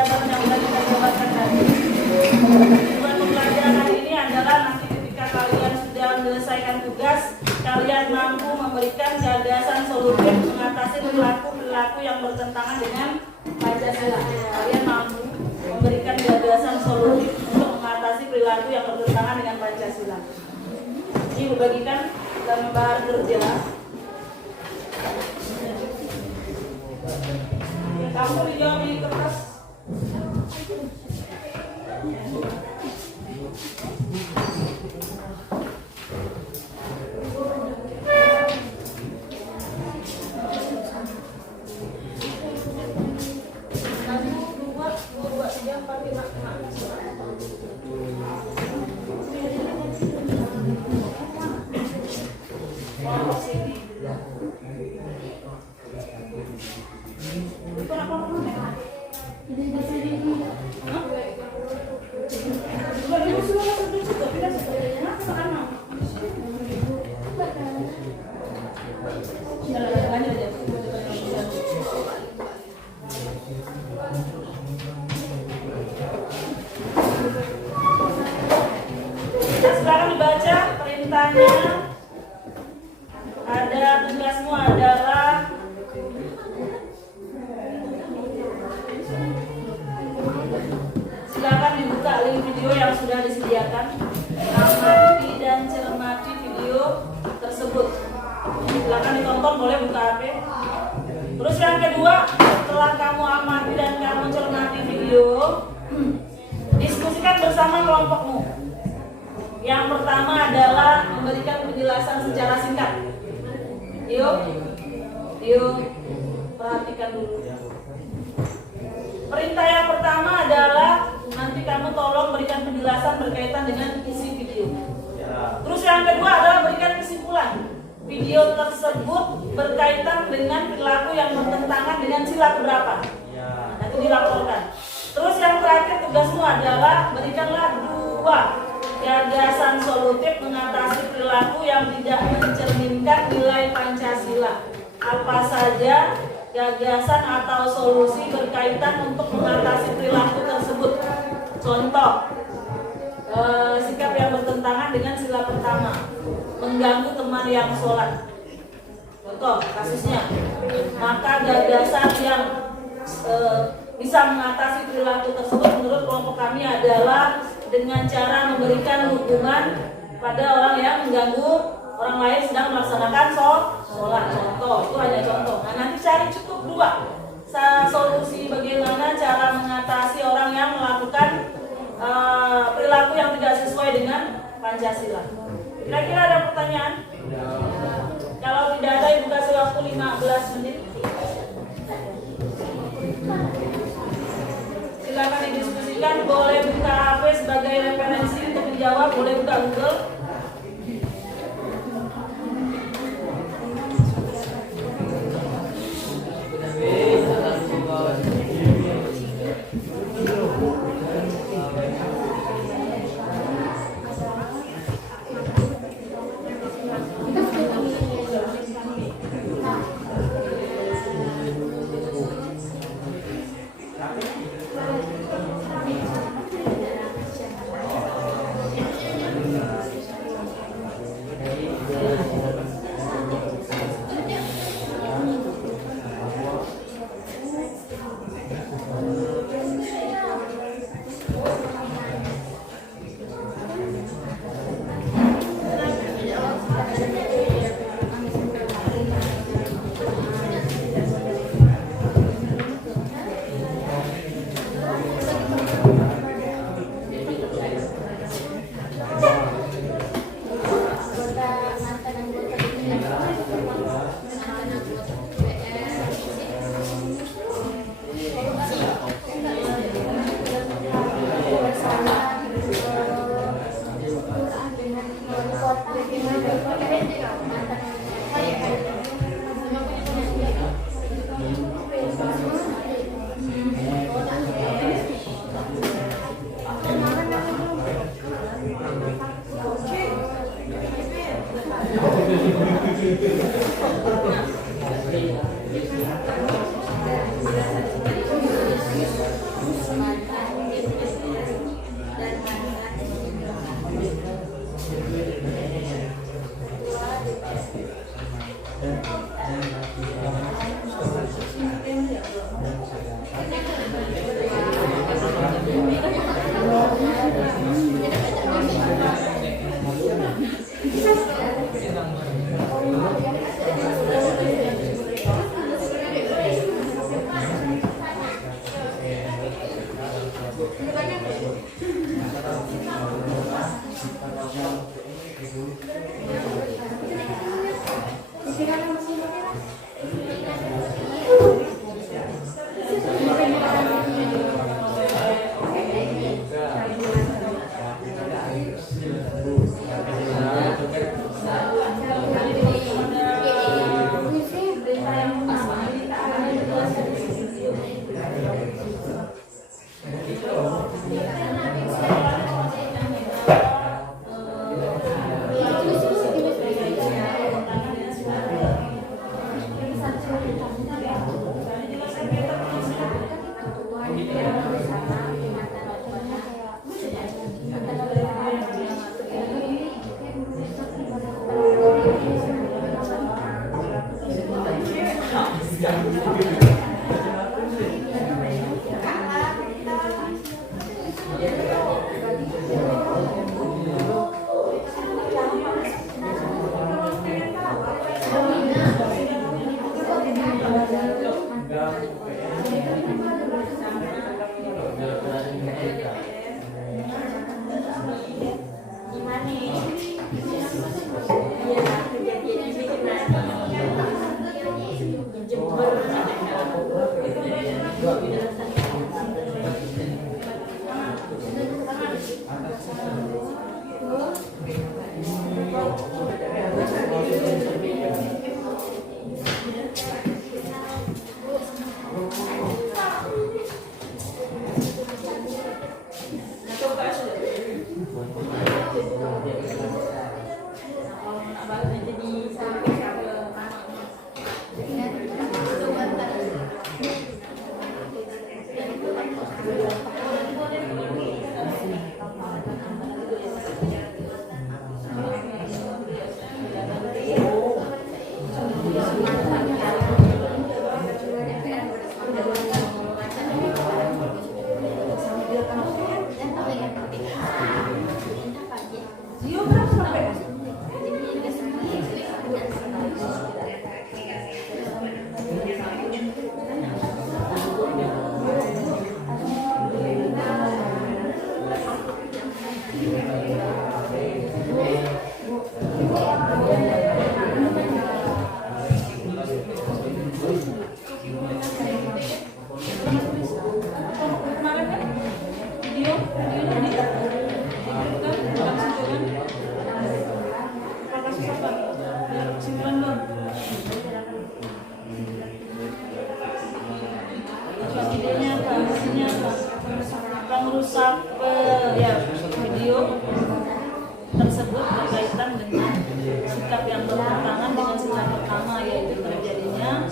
jabatan yang sudah kita jabarkan tadi. Tujuan pembelajaran ini adalah nanti ketika kalian sudah menyelesaikan tugas, kalian mampu memberikan gagasan solutif mengatasi perilaku yang bertentangan dengan Pancasila. Kalian mampu memberikan gagasan solutif untuk mengatasi perilaku yang bertentangan dengan Pancasila. Ini bagikan gambar kerja. Kamu dijawab di kertas. Sekarang dibaca perintahnya. Ada tugasmu adalah silakan dibuka link video yang sudah disediakan. Amati dan cermati video tersebut. Silakan ditonton, boleh buka HP. Terus yang kedua, setelah kamu amati dan kamu cermati video, diskusikan bersama kelompokmu. Yang pertama adalah memberikan penjelasan secara singkat. Yuk, perhatikan dulu. Perintah yang pertama adalah nanti kamu tolong berikan penjelasan berkaitan dengan isi video. Terus yang kedua adalah berikan kesimpulan. Video tersebut berkaitan dengan perilaku yang bertentangan dengan sila keberapa. Nanti dilaporkan. Terus yang terakhir tugasmu adalah berikanlah 2 gagasan solutif mengatasi perilaku yang tidak mencerminkan nilai Pancasila. Apa saja gagasan atau solusi berkaitan untuk mengatasi perilaku tersebut? Contoh, sikap yang bertentangan dengan sila pertama, mengganggu teman yang sholat. Contoh kasusnya, maka gagasan yang bisa mengatasi perilaku tersebut menurut kelompok kami adalah dengan cara memberikan hukuman pada orang yang mengganggu orang lain sedang melaksanakan sholat. Contoh, itu hanya contoh. Nah, nanti cari cukup 2 solusi bagaimana cara mengatasi orang yang melakukan perilaku yang tidak sesuai dengan Pancasila. Kira-kira ada pertanyaan? Kalau tidak ada, ibu kasih waktu 15 menit. Silakan didiskusikan, boleh buka HP sebagai referensi untuk dijawab, boleh buka Google. Pengrusak video tersebut berkaitan dengan sikap yang bertentangan dengan sikap pertama, yaitu terjadinya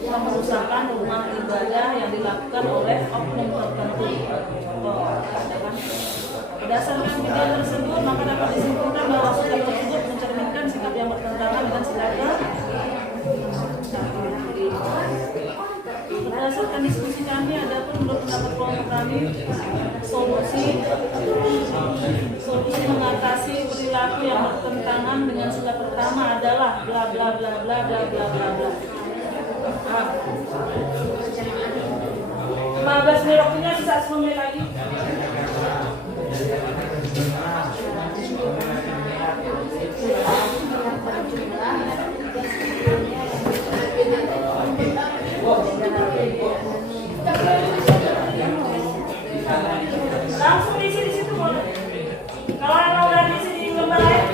pengerusakan rumah ibadah yang dilakukan oleh oknum tertentu. Contoh, berdasarkan video tersebut maka dapat disimpulkan bahwa sikap tersebut mencerminkan sikap yang bertentangan dengan sikap. Berdasarkan diskusi kami, adapun menurut pendapat kelompok kami, solusi mengatasi perilaku yang bertentangan dengan sikap pertama adalah bla bla bla bla bla bla bla bla. 15 menit waktunya, bisa 10 menit lagi. Langsung diisi di situ boleh. Kalau emang udah diisi di lembar lain,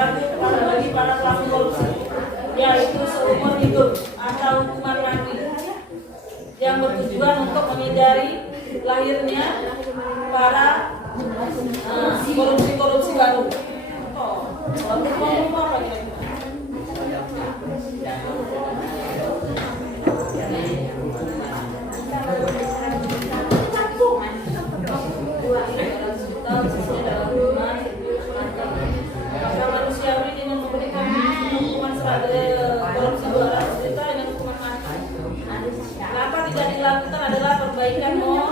bagi para pelaku korupsi, yaitu seumur hidup atau hukuman mati yang bertujuan untuk menghindari lahirnya para korupsi baru. Manusiawi dengan memberikan hukuman korupsi 200 juta dengan hukuman mati. Kenapa tidak dilakukan adalah perbaikan kalau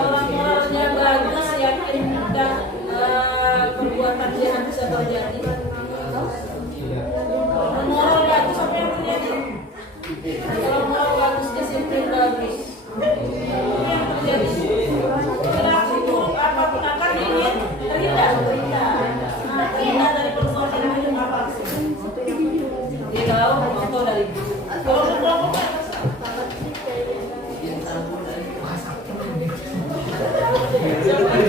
orang moralnya bagus, yakin dan perbuatan jahat bisa terjadi. Moral bagus apa yang terjadi? Kalau moral bagus, disiplin bagus. Yang terjadi perilaku buruk apapun akan ingin terhindar dari perbuatan macam apa. Dia tahu atau dari kalau berkelompok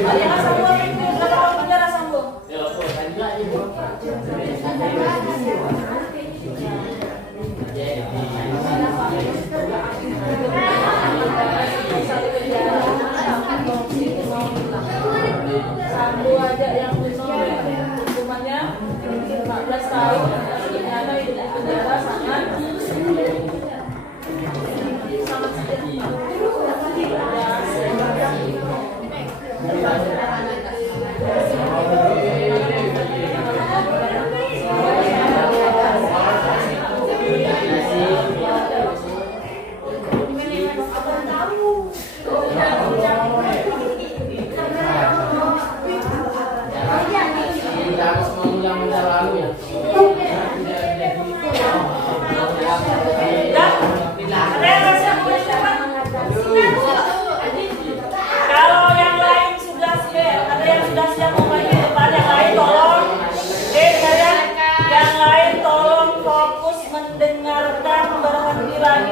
ada yang sambung itu berapa tahun penjara sambung? Sambo aja yang hukumannya 14 tahun, ternyata itu penjara sangat kalau yang lain sudah siap, ada yang sudah siap membagi depan, yang lain tolong yang lain tolong fokus mendengarkan, berhenti lagi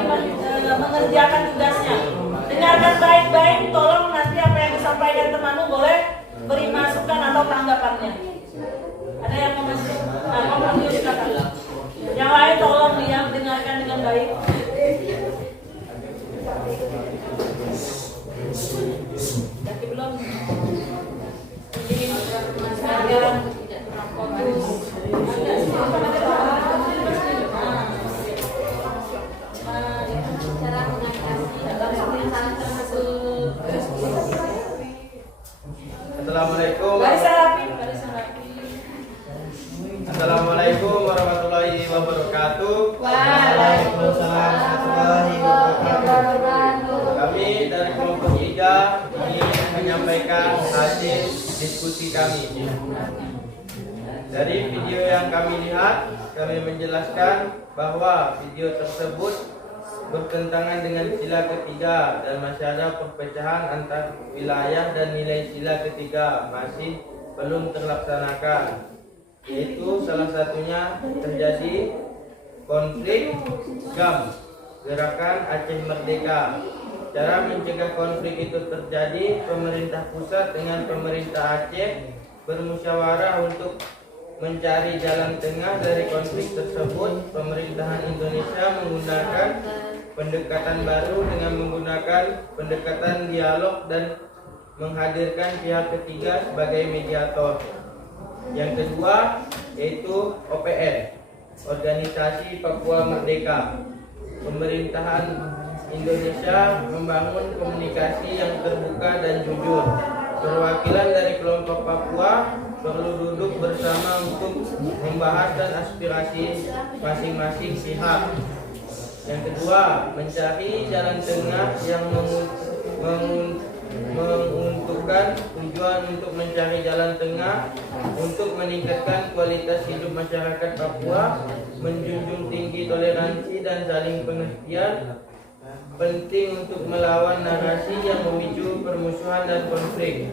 mengerjakan tugasnya. Dengarkan baik-baik, tolong nanti apa yang disampaikan temanmu boleh beri masukan atau tanggapannya. Ada yang mau masuk? Ngomong dulu silakan. Yang lain tolong diam, dengarkan dengan baik. Tapi belum ini pelajaran tidak kurang fokus. Cara mengatasi dalam pemerintahan termasuk. Assalamualaikum. Assalamualaikum warahmatullahi wabarakatuh. Waalaikumsalam warahmatullahi wabarakatuh. Kami dari kelompok IDA ingin menyampaikan hasil diskusi kami. Dari video yang kami lihat, kami menjelaskan bahwa video tersebut bertentangan dengan sila ketiga dan masih ada perpecahan antar wilayah dan nilai sila ketiga masih belum terlaksanakan. Yaitu salah satunya terjadi konflik GAM, Gerakan Aceh Merdeka. Cara mencegah konflik itu terjadi, pemerintah pusat dengan pemerintah Aceh bermusyawarah untuk mencari jalan tengah dari konflik tersebut. Pemerintahan Indonesia menggunakan pendekatan baru dengan menggunakan pendekatan dialog dan menghadirkan pihak ketiga sebagai mediator. Yang kedua yaitu OPM, Organisasi Papua Merdeka. Pemerintahan Indonesia membangun komunikasi yang terbuka dan jujur. Perwakilan dari kelompok Papua perlu duduk bersama untuk membahas dan aspirasi masing-masing pihak. Yang kedua, mencari jalan tengah yang menentukan tujuan untuk mencari jalan tengah untuk meningkatkan kualitas hidup masyarakat Papua, menjunjung tinggi toleransi dan saling pengertian. Penting untuk melawan narasi yang memicu permusuhan dan konflik.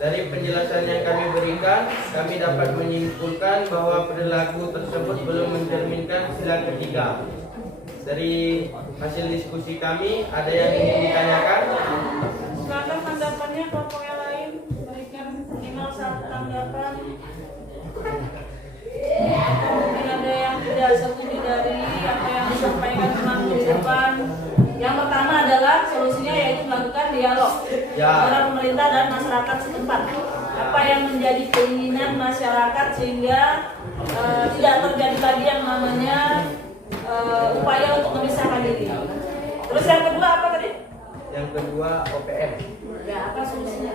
Dari penjelasan yang kami berikan, kami dapat menyimpulkan bahwa perilaku tersebut belum mencerminkan sila ketiga. Dari hasil diskusi kami, ada yang ingin ditanyakan? dialog Ya. antara pemerintah dan masyarakat setempat. Apa yang menjadi keinginan masyarakat sehingga tidak terjadi lagi yang namanya upaya untuk memisahkan diri. Terus yang kedua apa tadi? Yang kedua OPM. Ya, apa solusinya?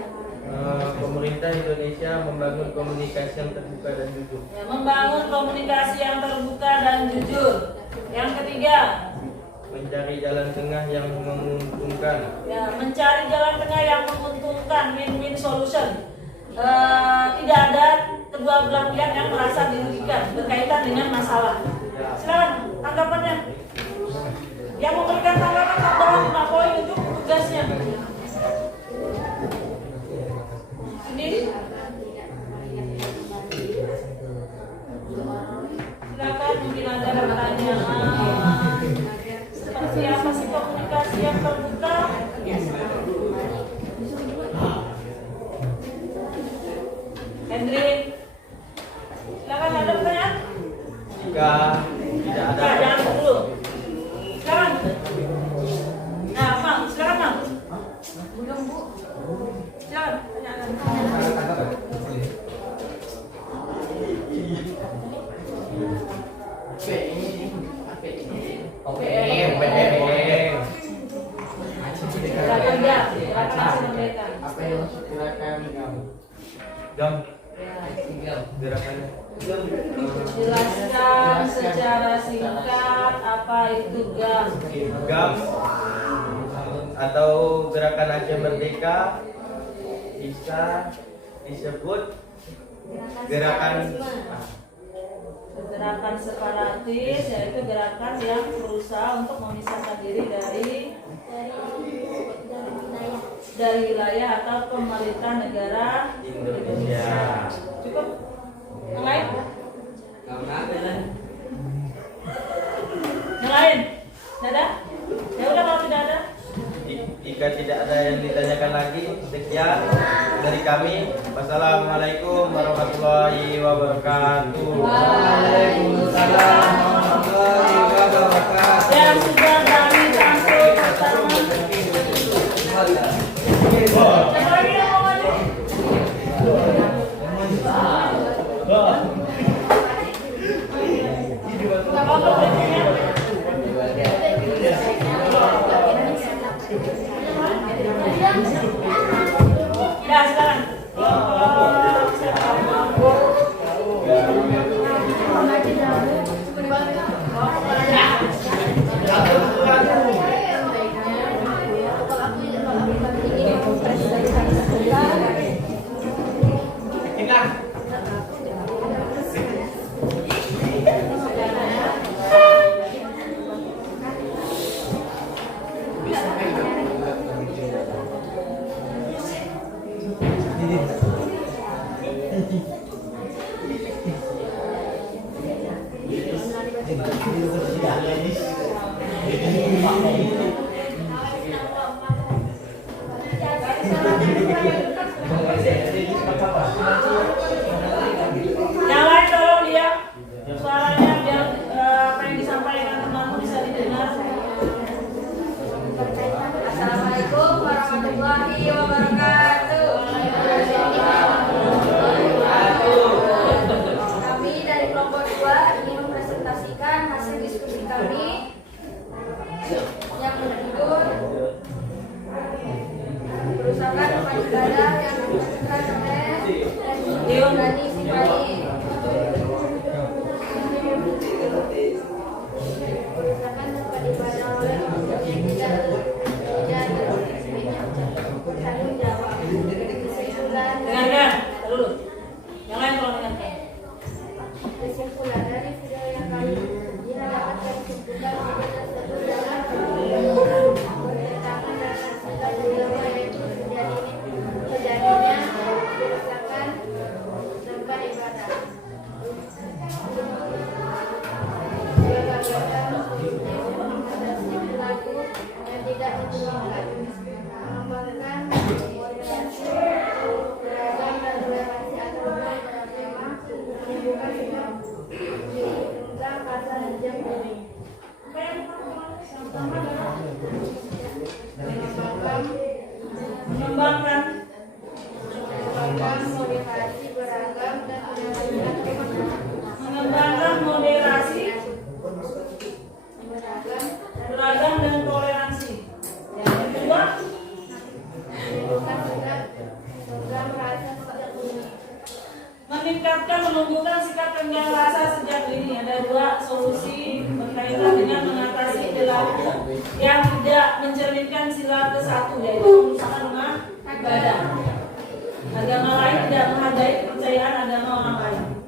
Pemerintah Indonesia membangun komunikasi yang terbuka dan jujur. Ya, membangun komunikasi yang terbuka dan jujur. Yang ketiga, Mencari jalan tengah yang menguntungkan. ya, mencari jalan tengah yang menguntungkan, win-win solution. Tidak ada kedua belah pihak yang merasa dirugikan berkaitan dengan masalah. Silakan tanggapannya. Yang memberikan tanggapan tambahan 5 poin untuk tugasnya. Sendiri. Silakan, mungkin ada pertanyaan. Seperti apa sih komunikasi yang terbuka? Hendrik, silakan, ada pertanyaan? Jika tidak ada Nah, jangan dulu. Silakan. Nah, Mang, silakan, Mang. Silakan, pertanyaan. Silakan, Gam. Silakan, sampaikan. Apa yang silakan Gam Ya. gerakannya. Jelaskan secara singkat apa itu GAM. GAM atau Gerakan Aceh Merdeka bisa disebut gerakan Gerakan separatis yaitu gerakan yang berusaha untuk memisahkan diri dari wilayah atau pemerintah negara Indonesia. Cukup? Yang lain? Yang lain? Tidak ada? Ya udah, kalau tidak ada. Jika tidak ada yang ditanyakan lagi, sekian dari kami. Wassalamualaikum warahmatullahi wabarakatuh. Waalaikumsalam warahmatullahi wabarakatuh. Yang sudah kami campur pertama. Yang lagi yang mau maju? Nggak apa-apa, berikutnya. Ya, silakan. Yang lain tolong dia suaranya biar apa yang disampaikan teman bisa didengar. Assalamualaikum warahmatullahi wabarakatuh. Kami dari kelompok 2 ingin mempresentasikan hasil diskusi kami yang berjudul kerusakan rumah ibadah yang dilakukan oleh Rani Sifani. Kerusakan tempat ibadah oleh bertanggung jawab. Kesimpulan Dengarkan dulu. Yang lain tolong dengarkan. kesimpulan dari video yang kami dapatkan kesimpulan video tersebut dalam bertentangan dengan hasil kajian yaitu terjadi meningkatkan menumbuhkan sikap tenggang rasa sejak dini. Ada dua solusi berkaitan dengan mengatasi perilaku yang tidak mencerminkan sila ke-1, yaitu merusak rumah ibadah. Agama lain tidak menghargai kepercayaan agama orang lain.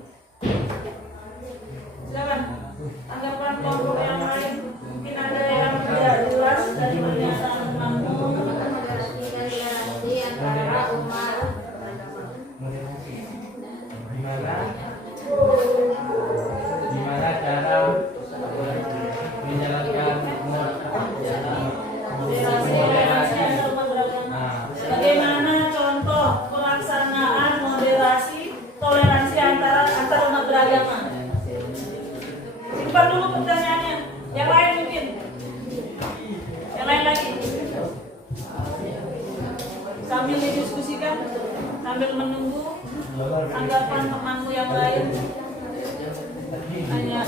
Silakan tanggapan kelompok yang lain. Mungkin ada yang tidak jelas dari pernyataan temanmu. Toleransi antara umat Gimana cara menjalankan Moderasi antar umat beragama. Bagaimana contoh pelaksanaan moderasi toleransi antar umat beragama? Simpan dulu pertanyaannya. Yang lain mungkin. Yang lain lagi. Sambil didiskusikan, sambil menunggu tanggapan temanmu yang lain. Hanya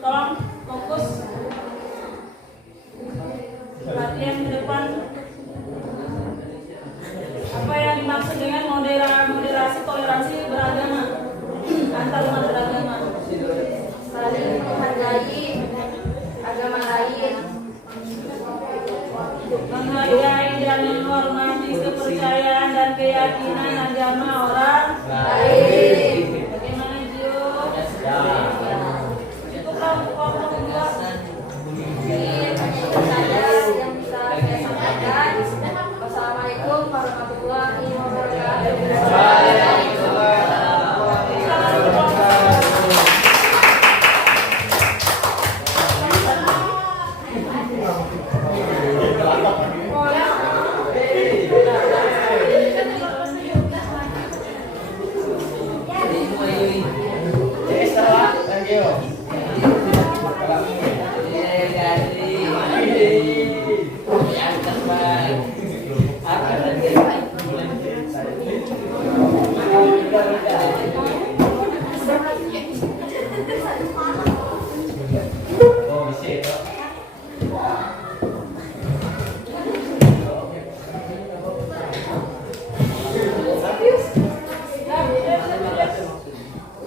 tolong fokus perhatian ke depan. Apa yang dimaksud dengan moderasi toleransi beragama antar umat beragama? saling menghargai agama lain, Menghargai dan menghormati kepercayaan dan keyakinan agama orang lain. Bagaimana Jio? Cukuplah untuk kelompok kedua. Ini hanya itu saja yang bisa saya sampaikan. Wassalamualaikum warahmatullahi wabarakatuh.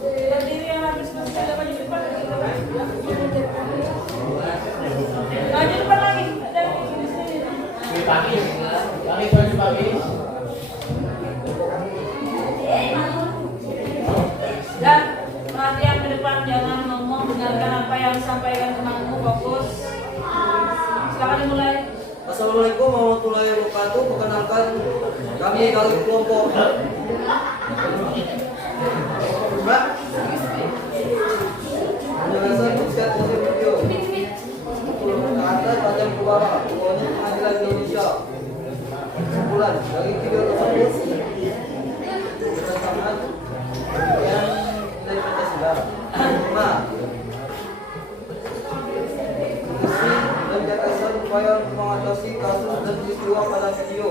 Berdiri yang habis selesai dapat di depan. Maju depan lagi. Pagi, pagi. Dan perhatian ke depan, jangan ngomong, dengarkan apa yang disampaikan temanmu, fokus. Silakan dimulai. Assalamualaikum warahmatullahi wabarakatuh. Perkenalkan kami dari kelompok Mbak. Penjelasan pusat dari video. Ke atas tajam ke bawah. Pokoknya pengadilan Indonesia. Kesimpulan dari video tersebut berdasarkan yang nilai Pancasila. Pertama, dan gagasan upaya mengatasi kasus dan peristiwa pada video,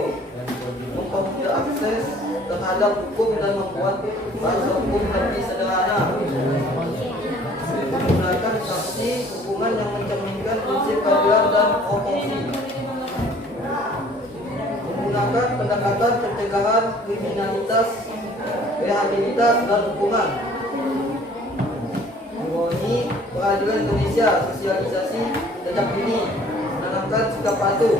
mempermudah akses terhadap hukum dan membuat bahasa hukum lebih sederhana, menggunakan saksi hukuman yang mencerminkan prinsip keadilan dan proporsi, menggunakan pendekatan pencegahan kriminalitas, rehabilitas dan hukuman, mengurangi peradilan Indonesia, sosialisasi sejak dini, menanamkan sikap patuh.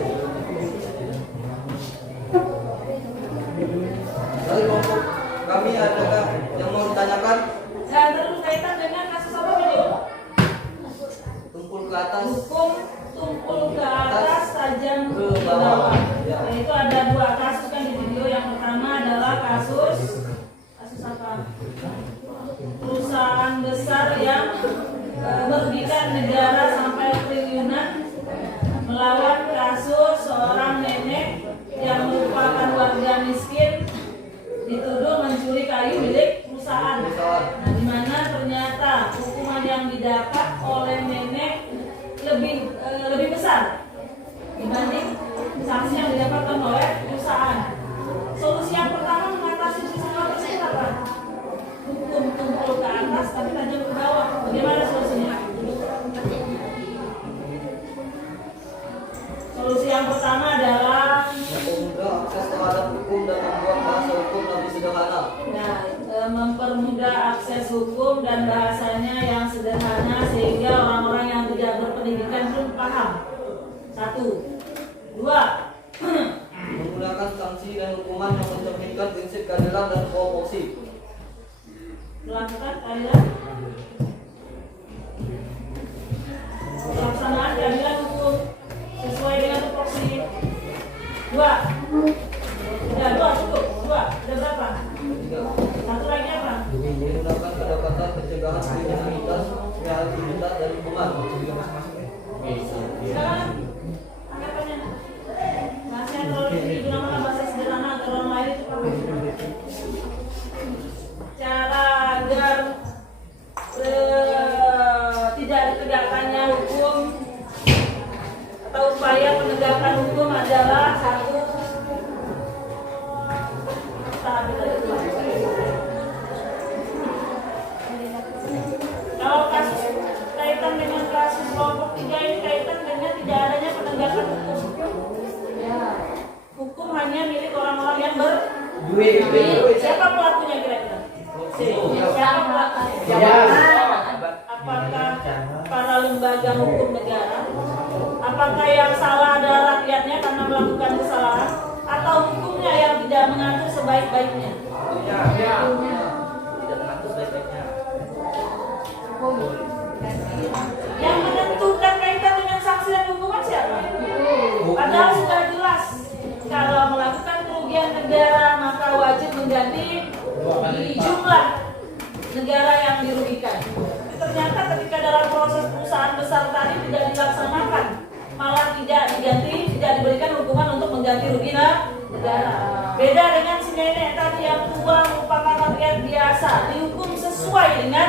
Dari kelompok kami adakah yang mau ditanyakan? Dan terus kaitan dengan kasus apa video? Tumpul ke atas. Hukum tumpul ke atas, tajam ke bawah. Nah, itu ada dua kasus kan di video. Yang pertama adalah kasus apa? sederhana. Nah, mempermudah akses hukum dan bahasanya yang sederhana sehingga orang-orang yang tidak berpendidikan pun paham. 1, 2. Menggunakan sanksi dan hukuman yang mencerminkan prinsip keadilan dan proporsi. Melakukan keadilan. Pelaksanaan keadilan hukum sesuai dengan tupoksi. 2. Udah 2 cukup. 2. Udah berapa? 1 lagi apa? Menggunakan pendekatan pencegahan kriminalitas, kreativitas dan lingkungan. Sekarang anggapannya bahasa yang terlalu digunakan bahasa sederhana agar orang lain itu paham. Cara agar tidak ditegakkannya hukum atau upaya penegakan hukum adalah 1. Kalau kasus kaitan dengan kasus kelompok 3 ini kaitan dengan tidak adanya penegakan hukum. Hukum hanya milik orang-orang yang berduit. Siapa pelakunya kira-kira? Siapa pelakunya? Apakah para lembaga hukum negara? Apakah yang salah adalah rakyatnya karena melakukan kesalahan? Atau hukumnya yang tidak mengatur sebaik-baiknya? Yang menentukan kaitan dengan sanksi dan hukuman siapa? Padahal sudah jelas kalau melakukan kerugian negara maka wajib mengganti jumlah negara yang dirugikan. Ternyata ketika dalam proses perusahaan besar tadi tidak dilaksanakan, malah tidak diganti, tidak diberikan hukuman untuk mengganti rugi negara. Beda dengan si nenek tadi yang tua merupakan rakyat biasa, dihukum sesuai dengan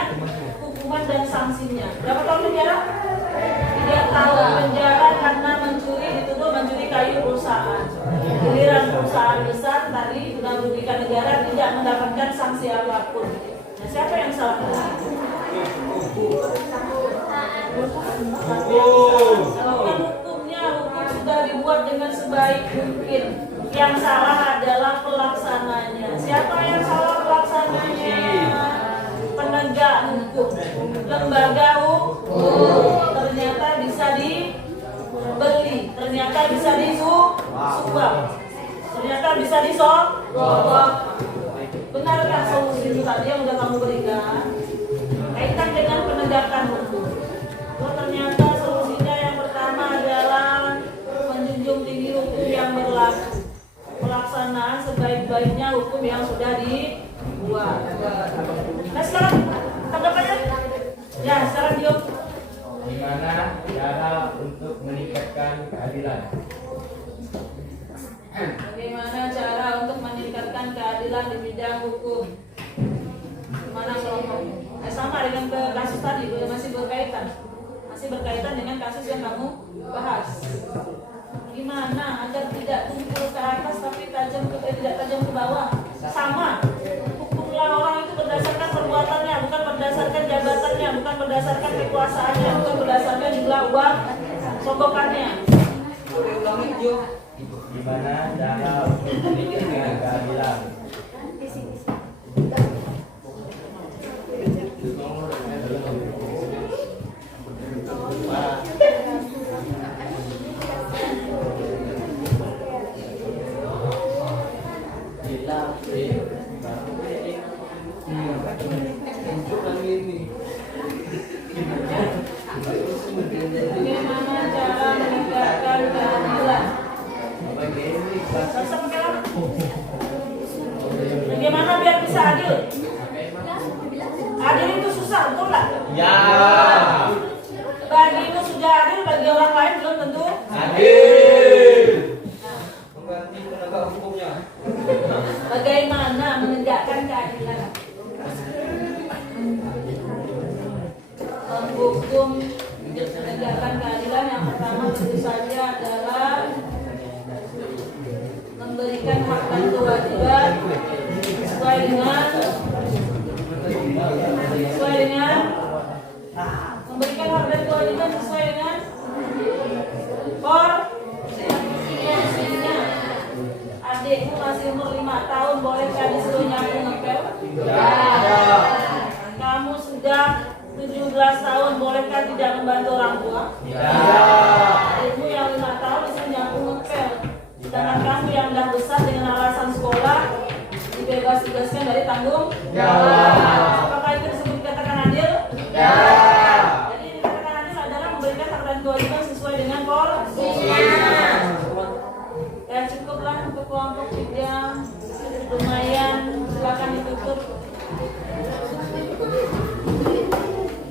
hukuman dan sanksinya. Berapa tahun penjara? 3 tahun penjara karena mencuri, dituduh mencuri kayu perusahaan. Giliran perusahaan besar tadi sudah merugikan negara tidak mendapatkan sanksi apapun. Nah, siapa yang salah? Kalau hukumnya, hukum sudah dibuat dengan sebaik mungkin. Yang salah adalah pelaksananya. Siapa yang salah pelaksananya? Penegak hukum, lembaga hukum. Ternyata bisa dibeli, ternyata bisa disuap, ternyata bisa disogok. Benarkah solusi itu tadi yang udah kamu berikan? Kaitan dengan penegakan hukum. Ternyata solusinya yang pertama adalah menjunjung tinggi hukum yang berlaku. Pelaksanaan sebaik-baiknya hukum yang sudah dibuat. Nah sekarang tanggapannya? Ya sekarang Dio. Gimana cara untuk meningkatkan keadilan? Bagaimana cara untuk meningkatkan keadilan di bidang hukum? Mana kelompok? Sama dengan kasus tadi, masih berkaitan dengan kasus yang kamu bahas. Gimana agar tidak tumpul ke atas tapi tidak tajam ke bawah? Sama. Hukumlah orang itu berdasarkan perbuatannya, bukan berdasarkan jabatannya, bukan berdasarkan kekuasaannya, bukan berdasarkan jumlah uang sogokannya. Gimana cara untuk meningkatkan keadilan? Bagaimana cara menegakkan keadilan? Bagaimana biar bisa adil? Adil itu susah, betul nggak? Ya. Bagimu sudah adil, bagi orang lain belum tentu Adil. Mengganti penegak hukumnya. Bagaimana menegakkan keadilan? Hukum menegakkan keadilan yang pertama tentu saja adalah memberikan hak dan kewajiban sesuai dengan memberikan hak dan kewajiban sesuai dengan porsinya. adikmu masih umur 5 tahun, bolehkah disuruh nyapu ngepel? Kamu sudah 17 tahun, bolehkah tidak membantu orang tua? Adikmu yang 5 tahun disuruh nyapu ngepel. Sedangkan kamu yang udah besar dengan alasan sekolah dibebas tugaskan dari tanggung jawab. Apakah itu disebut katakan adil? Jadi dikatakan adil adalah memberikan hak dan kewajiban sesuai dengan porsinya. Ya cukuplah untuk kelompok 3, lumayan, silakan ditutup.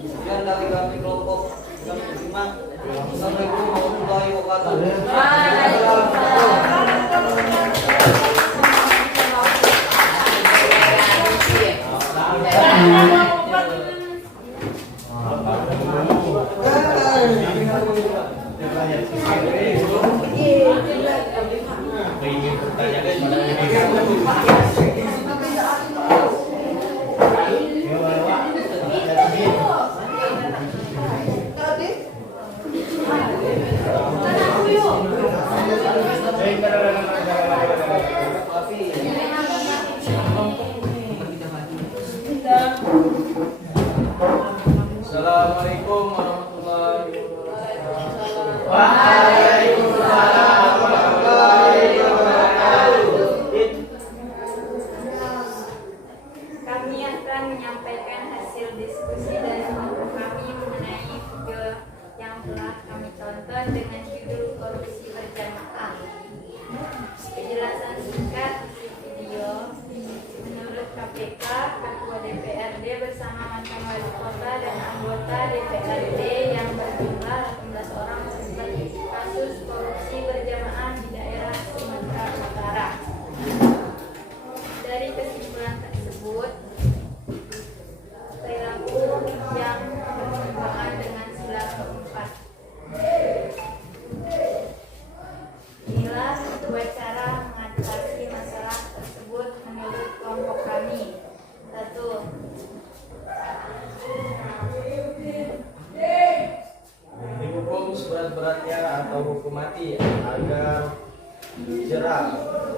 Sekian dari kami kelompok yang 5. Assalamualaikum warahmatullahi wabarakatuh. Assalamualaikum warahmatullahi wabarakatuh. Waalaikumsalam warahmatullahi wabarakatuh. Kami akan menyampaikan hasil diskusi dari kelompok kami mengenai video yang telah kami tonton dengan judul korupsi berjamaah. Penjelasan singkat isi video. Menurut KPK, Ketua DPRD bersama mantan wali kota dan anggota DPRD yang berjumlah 18 orang terlibat kasus korupsi berjamaah di daerah Sumatera Utara. Dari kesimpulan tersebut, perilaku yang bertentangan dengan sila keempat. Inilah dua cara mengatasi masalah tersebut menurut kelompok kami. 1. Dihukum seberat-beratnya atau hukum mati agar jerah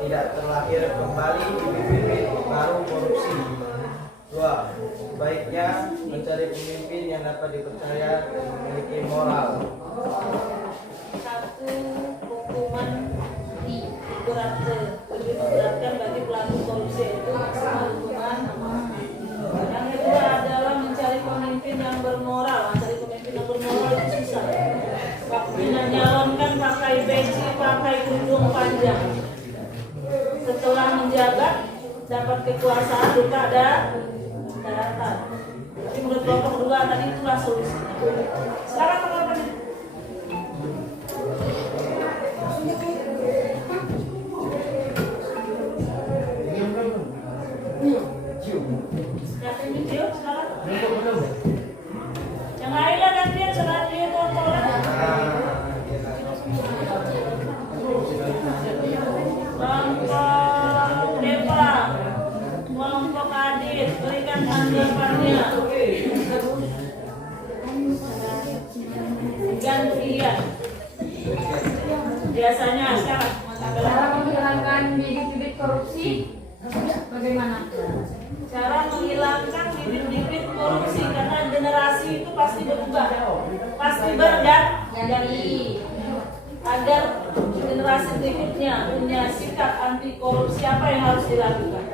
tidak terlahir kembali bibit-bibit baru korupsi. 2. Sebaiknya mencari pemimpin yang dapat dipercaya dan memiliki moral. 1. Hukuman lebih memberatkan bagi pelaku korupsi itu maksimal hukuman. Yang kedua adalah mencari pemimpin yang bermoral. Mencari pemimpin yang bermoral itu susah. Waktu menyalonkan pakai peci, pakai kerudung panjang. Setelah menjabat, dapat kekuasaan juga ada daratan. Tapi menurut kelompok kedua tadi itulah solusinya. Sekarang teman-teman. Siapin video sekarang. Yang lain lah gantian sekarang dia tonton. Kelompok Depa, kelompok Adit, berikan tanggapannya. Gantian. Biasanya sekarang. Cara menghilangkan bibit-bibit korupsi bagaimana? Cara menghilangkan bibit-bibit korupsi karena generasi itu pasti berubah, pasti berganti. Agar generasi berikutnya punya sikap anti korupsi, apa yang harus dilakukan?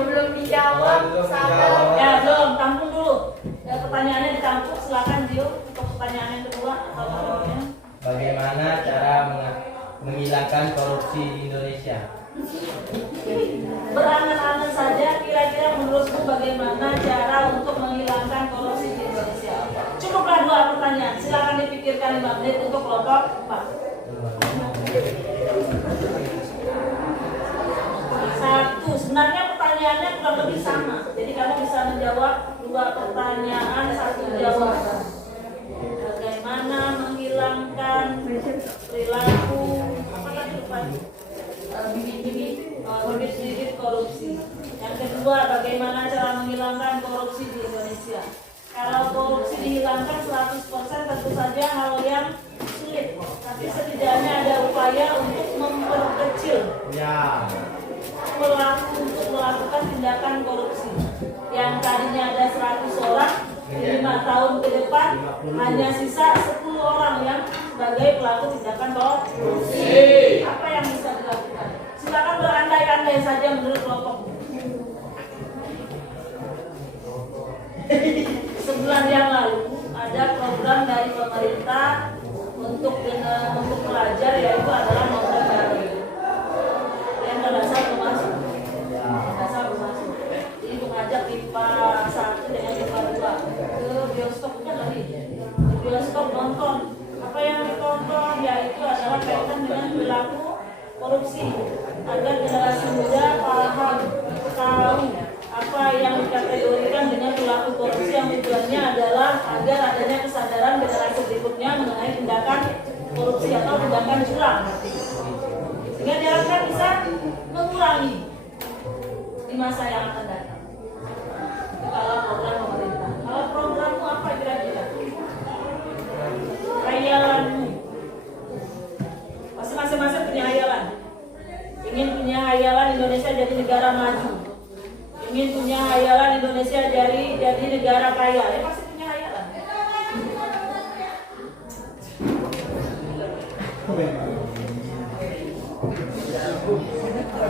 Belum dijawab, sabar. Ya belum, tampung dulu. Ya, pertanyaannya ditampung, silakan Zio untuk pertanyaan yang kedua atau pertanyaannya. Bagaimana cara menghilangkan korupsi di Indonesia? Berangan-angan saja, kira-kira menurutmu bagaimana cara untuk menghilangkan korupsi di Indonesia? Cukuplah 2 pertanyaan, silakan dipikirkan 5 menit untuk kelompok 4. 1, sebenarnya pertanyaannya kurang lebih sama, jadi kamu bisa menjawab 2 pertanyaan, 1 jawaban. Bagaimana menghilangkan perilaku bibit-bibit korupsi. Yang kedua, bagaimana cara menghilangkan korupsi di Indonesia. Kalau korupsi dihilangkan 100%, tentu saja hal yang sulit. tindakan korupsi. Yang tadinya ada 100 orang, 5 tahun ke depan hanya sisa 10 orang yang sebagai pelaku tindakan korupsi. Apa yang bisa dilakukan? Silakan berandai-andai saja menurut kelompok. Sebulan yang lalu ada program dari pemerintah untuk pelajar, yaitu adalah program baru yang dasar masuk. Jadi mengajak IPA 1 dengan IPA 2 ke bioskop, bukan lagi ke bioskop nonton. Apa yang ditonton yaitu adalah kaitan dengan perilaku korupsi, agar generasi muda paham, tahu apa yang dikategorikan dengan perilaku korupsi, yang tujuannya adalah agar adanya kesadaran generasi berikutnya mengenai tindakan korupsi atau tindakan curang, sehingga diharapkan bisa mengurangi di masa yang akan datang. Itu kalau program pemerintah. Kalau programmu apa kira-kira? Hayalanmu. Pasti masing-masing punya hayalan. Ingin punya hayalan Indonesia jadi negara maju. Ingin punya hayalan Indonesia jadi negara kaya. Ya pasti punya hayalan.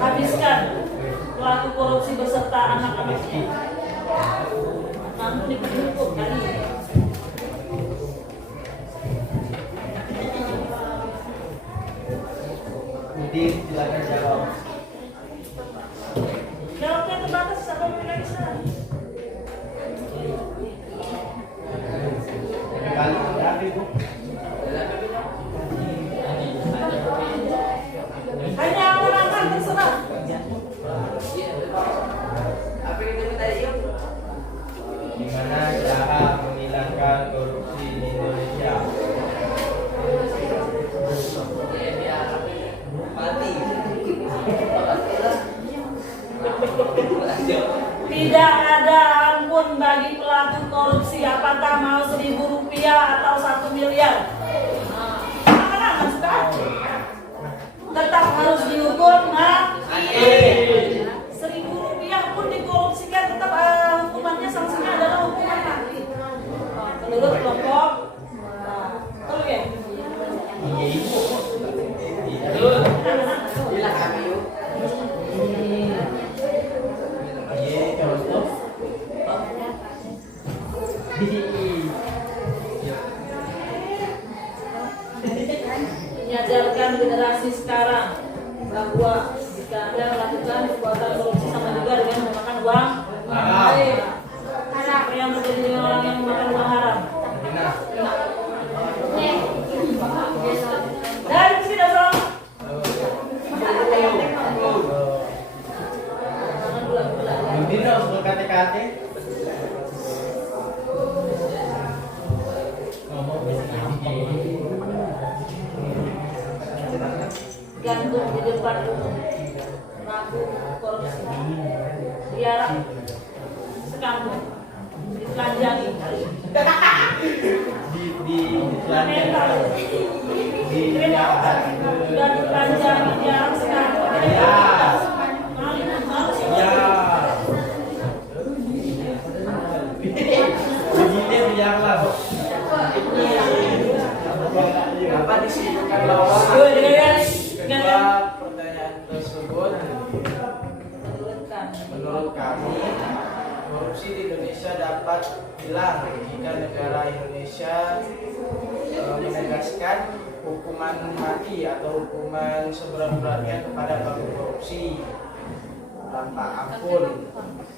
Habiskan pelaku korupsi beserta anak-anaknya. Namun dihukum kali ini. Udin, silakan jawab. Jawabnya terbatas sampai bisa. Kali berapa Ibu? Hanya anak-anak terserah. Gimana cara menghilangkan korupsi di Indonesia? Tidak ada ampun bagi pelaku korupsi, apakah mau Rp1.000 atau 1 miliar. Anak-anak suka tetap harus dihukum mati. Rp1.000 pun dikorupsikan tetap hukumannya, sanksinya adalah hukuman mati. Menurut kelompok, betul ya? Iya Ibu. Bila kami yuk. Iya, contoh. Menyadarkan generasi sekarang bahwa jika Anda melakukan perbuatan korupsi sama juga dengan memakan uang haram. Apa yang terjadi dengan orang yang memakan uang haram? Dan tidak salah. Udin dong, berkata-kata. Gantung di depan umum, mengaku korupsi, diarak sekampung, ditelanjangi, dan ditelanjangi diarak sekampung. Begitu biarlah. Apa disimpulkan bahwa kedua pertanyaan tersebut menurut kami korupsi di Indonesia dapat hilang jika negara Indonesia menegaskan hukuman mati atau hukuman seberat-beratnya kepada pelaku korupsi tanpa ampun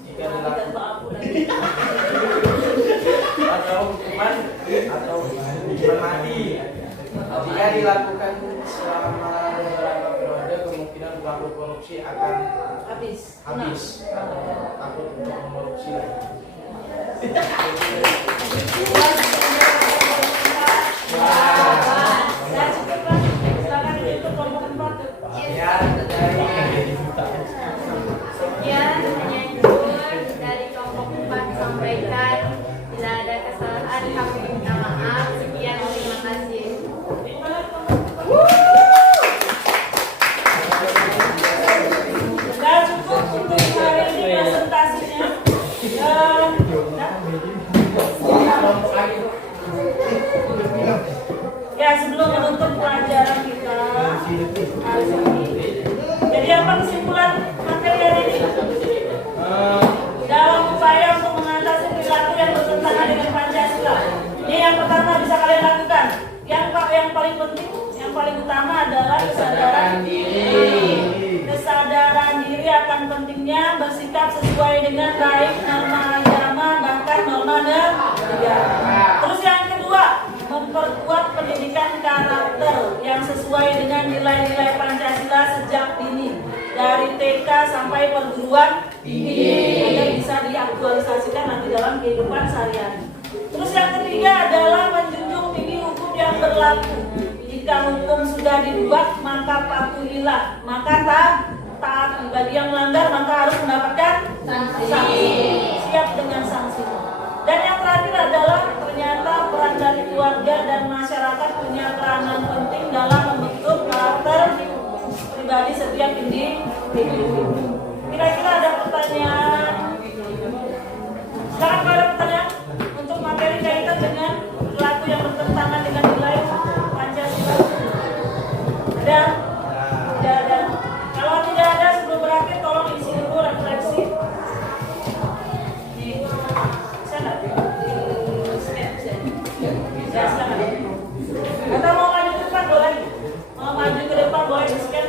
jika dilakukan atau hukuman mati jika dilakukan selama beberapa periode, kemungkinan pelaku korupsi akan habis atau takut untuk korupsi lagi. Sekian penyanyi dari kelompok 4 sampaikan. Bila ada kesalahan kami minta maaf. Sekian, terima kasih. Dan cukup untuk hari ini presentasi. Jadi apa kesimpulan materi hari ini? Dalam upaya untuk mengatasi perilaku yang bertentangan dengan Pancasila, ini yang pertama bisa kalian lakukan. Yang paling penting, yang paling utama adalah kesadaran diri. Kesadaran diri akan pentingnya bersikap sesuai dengan baik norma agama bahkan norma negara. Terus yang kedua, memperkuat pendidikan karakter yang sesuai dengan nilai-nilai Pancasila sejak dini, dari TK sampai perguruan tinggi, agar bisa diaktualisasikan nanti dalam kehidupan sehari-hari. Terus yang ketiga adalah menjunjung tinggi hukum yang berlaku. Jika hukum sudah dibuat maka patuhilah, maka taat. Bagi yang melanggar maka harus mendapatkan sanksi. Siap dengan sanksi. Dan yang terakhir adalah ternyata peran dari keluarga dan masyarakat punya peranan penting dalam membentuk karakter pribadi setiap individu. Kira-kira ada pertanyaan? Silakan ada pertanyaan untuk materi kaitan dengan perilaku yang bertentangan dengan nilai Pancasila. Ada? Tidak ada. Kalau tidak ada, sebelum berakhir tolong isi dulu refleksi. Nih, bisa nggak? Ya, silakan. Atau mau maju ke depan boleh? Mau maju ke depan boleh di scan.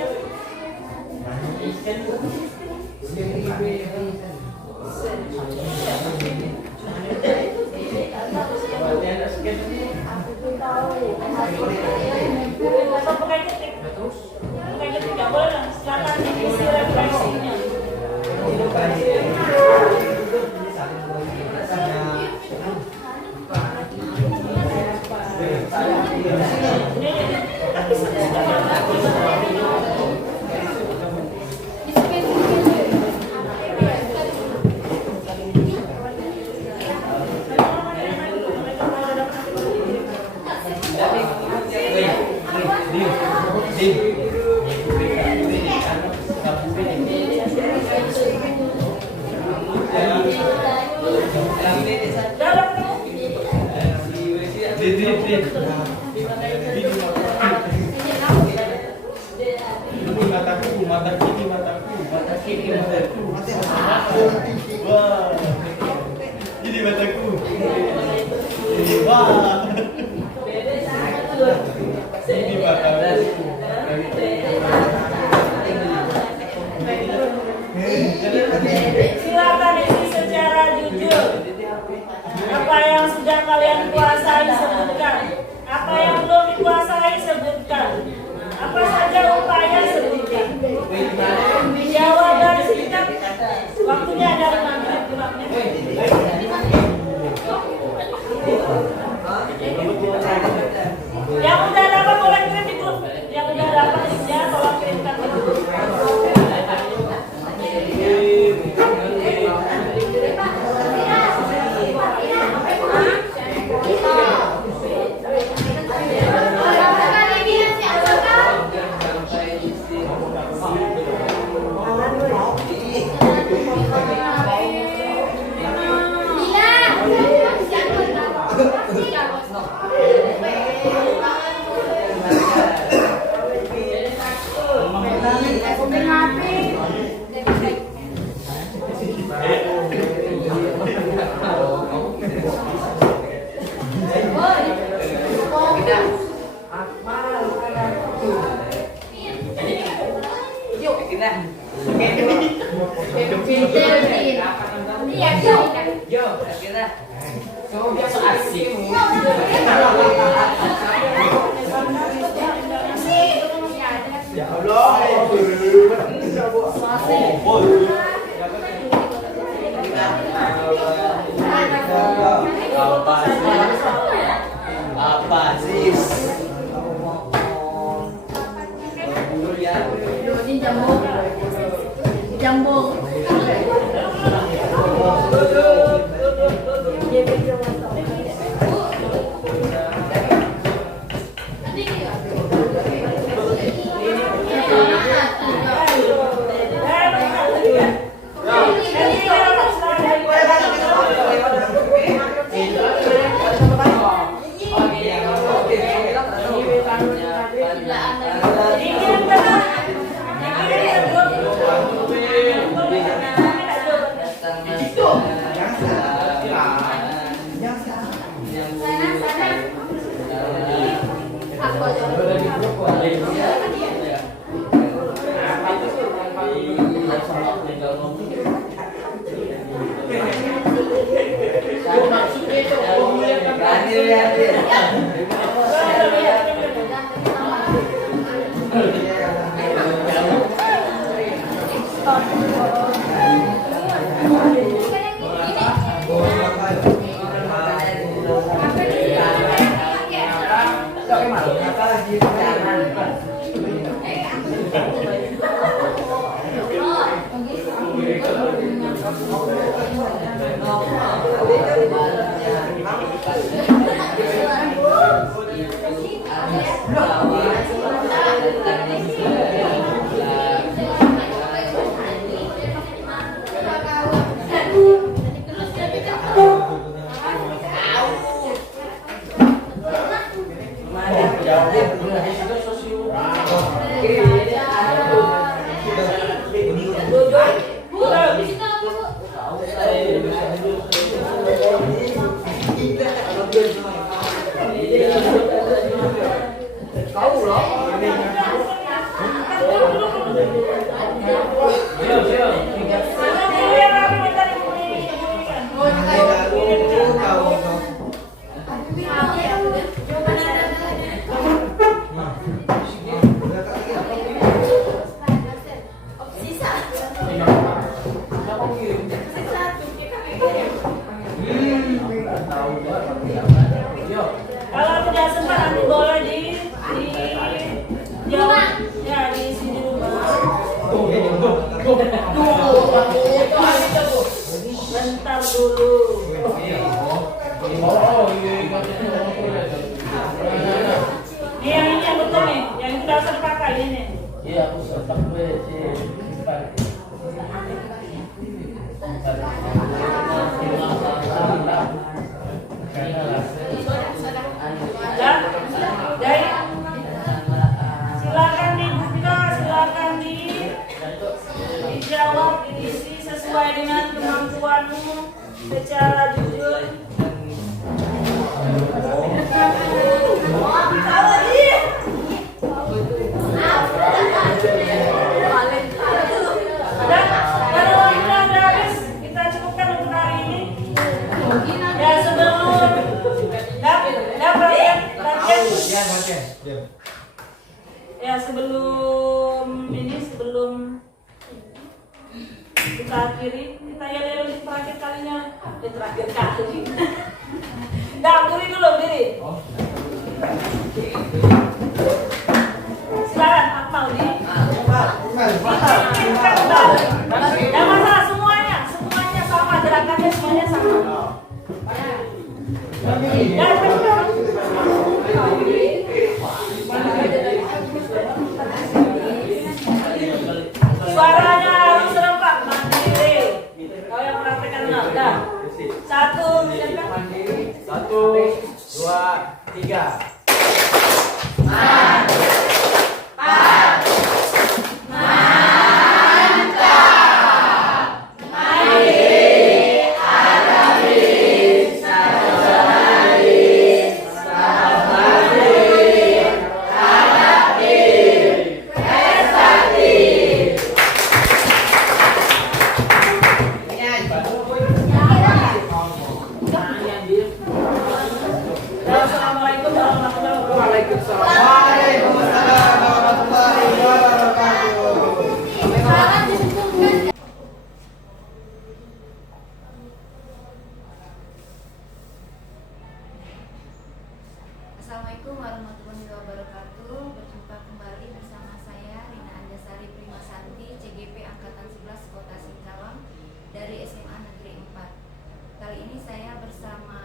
Atau pakai ketik. Pakai ketik nggak boleh lah. Silakan isi refleksinya. Silakan isi secara jujur. Apa yang sudah kalian kuasai sebutkan. Apa yang belum dikuasai sebutkan. Apa saja upaya sebutkan. Jawaban singkat. Waktunya ada 5 menit kurangnya. Yang udah dapat boleh kirim di grup. Yang udah dapat ya tolong kirimkan di grup. Ya Allah. Apa sih? Jambung. Ini Kalau tidak sempat nanti boleh di jawab ya di sini rumah. Bentar dulu. Ini yang betul nih, yang itu dasar pakai ini nih. Iya, aku serta gue sih. Jadi silakan dibuka, silakan dijawab, diisi sesuai dengan kemampuanmu secara jujur. Dan kalau waktunya udah habis, kita cukupkan untuk hari ini. Ya sebelum ya sebelum kita akhiri, kita yel di terakhir kalinya, terakhir kali. Dah, berdiri dulu, berdiri. Silakan, Akmal di. Jangan masalah semuanya sama, gerakannya semuanya sama. Suaranya harus serempak, mandiri. Kau yang praktekkan benar, dah. 1, 2, 3. Assalamualaikum warahmatullahi wabarakatuh. Waalaikumsalam warahmatullahi wabarakatuh. Assalamualaikum warahmatullahi wabarakatuh. Berjumpa kembali bersama saya Rina Anjasari Primasanti, CGP Angkatan 11 Kota Singkawang dari SMA Negeri 4. Kali ini saya bersama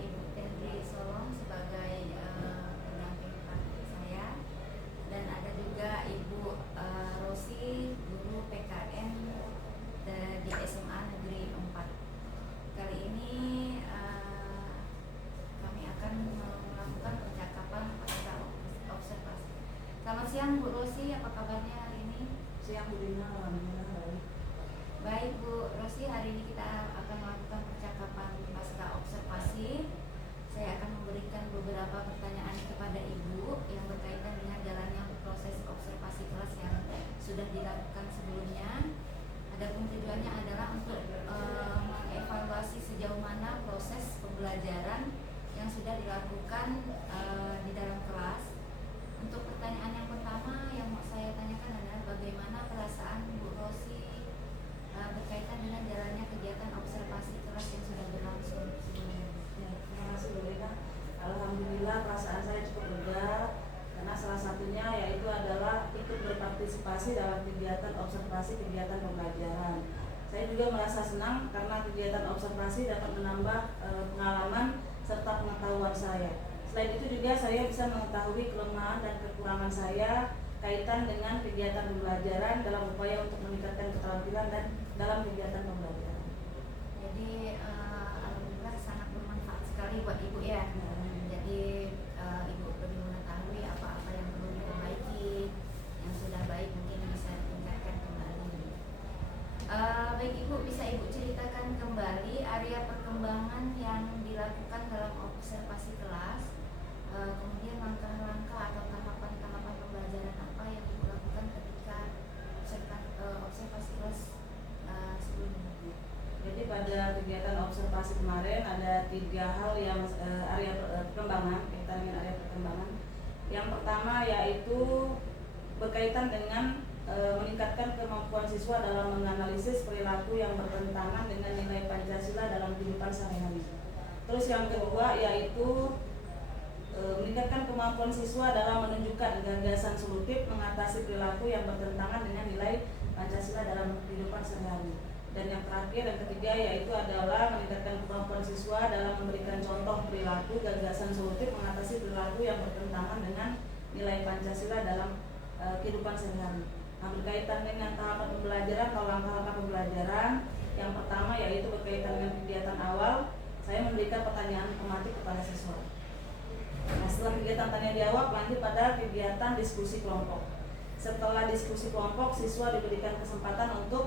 Ibu Tendri Solong sebagai pendamping praktik saya, dan ada juga Ibu Rosi, guru PKN di SMA Negeri 4. Kali ini kami akan melakukan percakapan pasca observasi. Selamat siang Bu Rosi, apa kabarnya hari ini? Siang Bu Dina, Baik Bu Rosi, hari ini kita akan melakukan percakapan pasca observasi. Saya akan memberikan beberapa pertanyaan kepada Ibu yang berkaitan dengan jalannya proses observasi kelas yang sudah dilakukan sebelumnya. Adapun tujuannya adalah untuk mengevaluasi sejauh mana proses pembelajaran yang sudah dilakukan di dalam kelas. Untuk pertanyaan yang pertama partisipasi dalam kegiatan observasi kegiatan pembelajaran. Saya juga merasa senang karena kegiatan observasi dapat menambah pengalaman serta pengetahuan saya. Selain itu juga saya bisa mengetahui kelemahan dan kekurangan saya kaitan dengan kegiatan pembelajaran dalam upaya untuk meningkatkan keterampilan dan dalam kegiatan pembelajaran. Jadi alhamdulillah sangat bermanfaat sekali buat ibu ya. Jadi ibu lebih mengetahui apa-apa yang perlu diperbaiki, yang sudah baik mungkin bisa ditingkatkan kembali. Baik ibu, bisa ibu ceritakan kembali area perkembangan yang dilakukan dalam observasi kelas, kemudian langkah-langkah atau tahapan-tahapan pembelajaran apa yang ibu lakukan ketika observasi kelas sebelumnya. Jadi pada kegiatan observasi kemarin ada 3 hal yang area perkembangan, kaitan dengan area perkembangan. Yang pertama yaitu berkaitan dengan meningkatkan kemampuan siswa dalam menganalisis perilaku yang bertentangan dengan nilai Pancasila dalam kehidupan sehari-hari. Terus yang kedua yaitu meningkatkan kemampuan siswa dalam menunjukkan gagasan solutif mengatasi perilaku yang bertentangan dengan nilai Pancasila dalam kehidupan sehari-hari. Dan yang terakhir, yang ketiga yaitu adalah meningkatkan kemampuan siswa dalam memberikan contoh perilaku gagasan solutif mengatasi perilaku yang bertentangan dengan nilai Pancasila dalam kehidupan sehari-hari. Nah, berkaitan dengan tahapan pembelajaran atau langkah-langkah pembelajaran, yang pertama yaitu berkaitan dengan kegiatan awal, saya memberikan pertanyaan tematik kepada siswa. Nah, setelah kegiatan tanya jawab, lanjut pada kegiatan diskusi kelompok. Setelah diskusi kelompok, siswa diberikan kesempatan untuk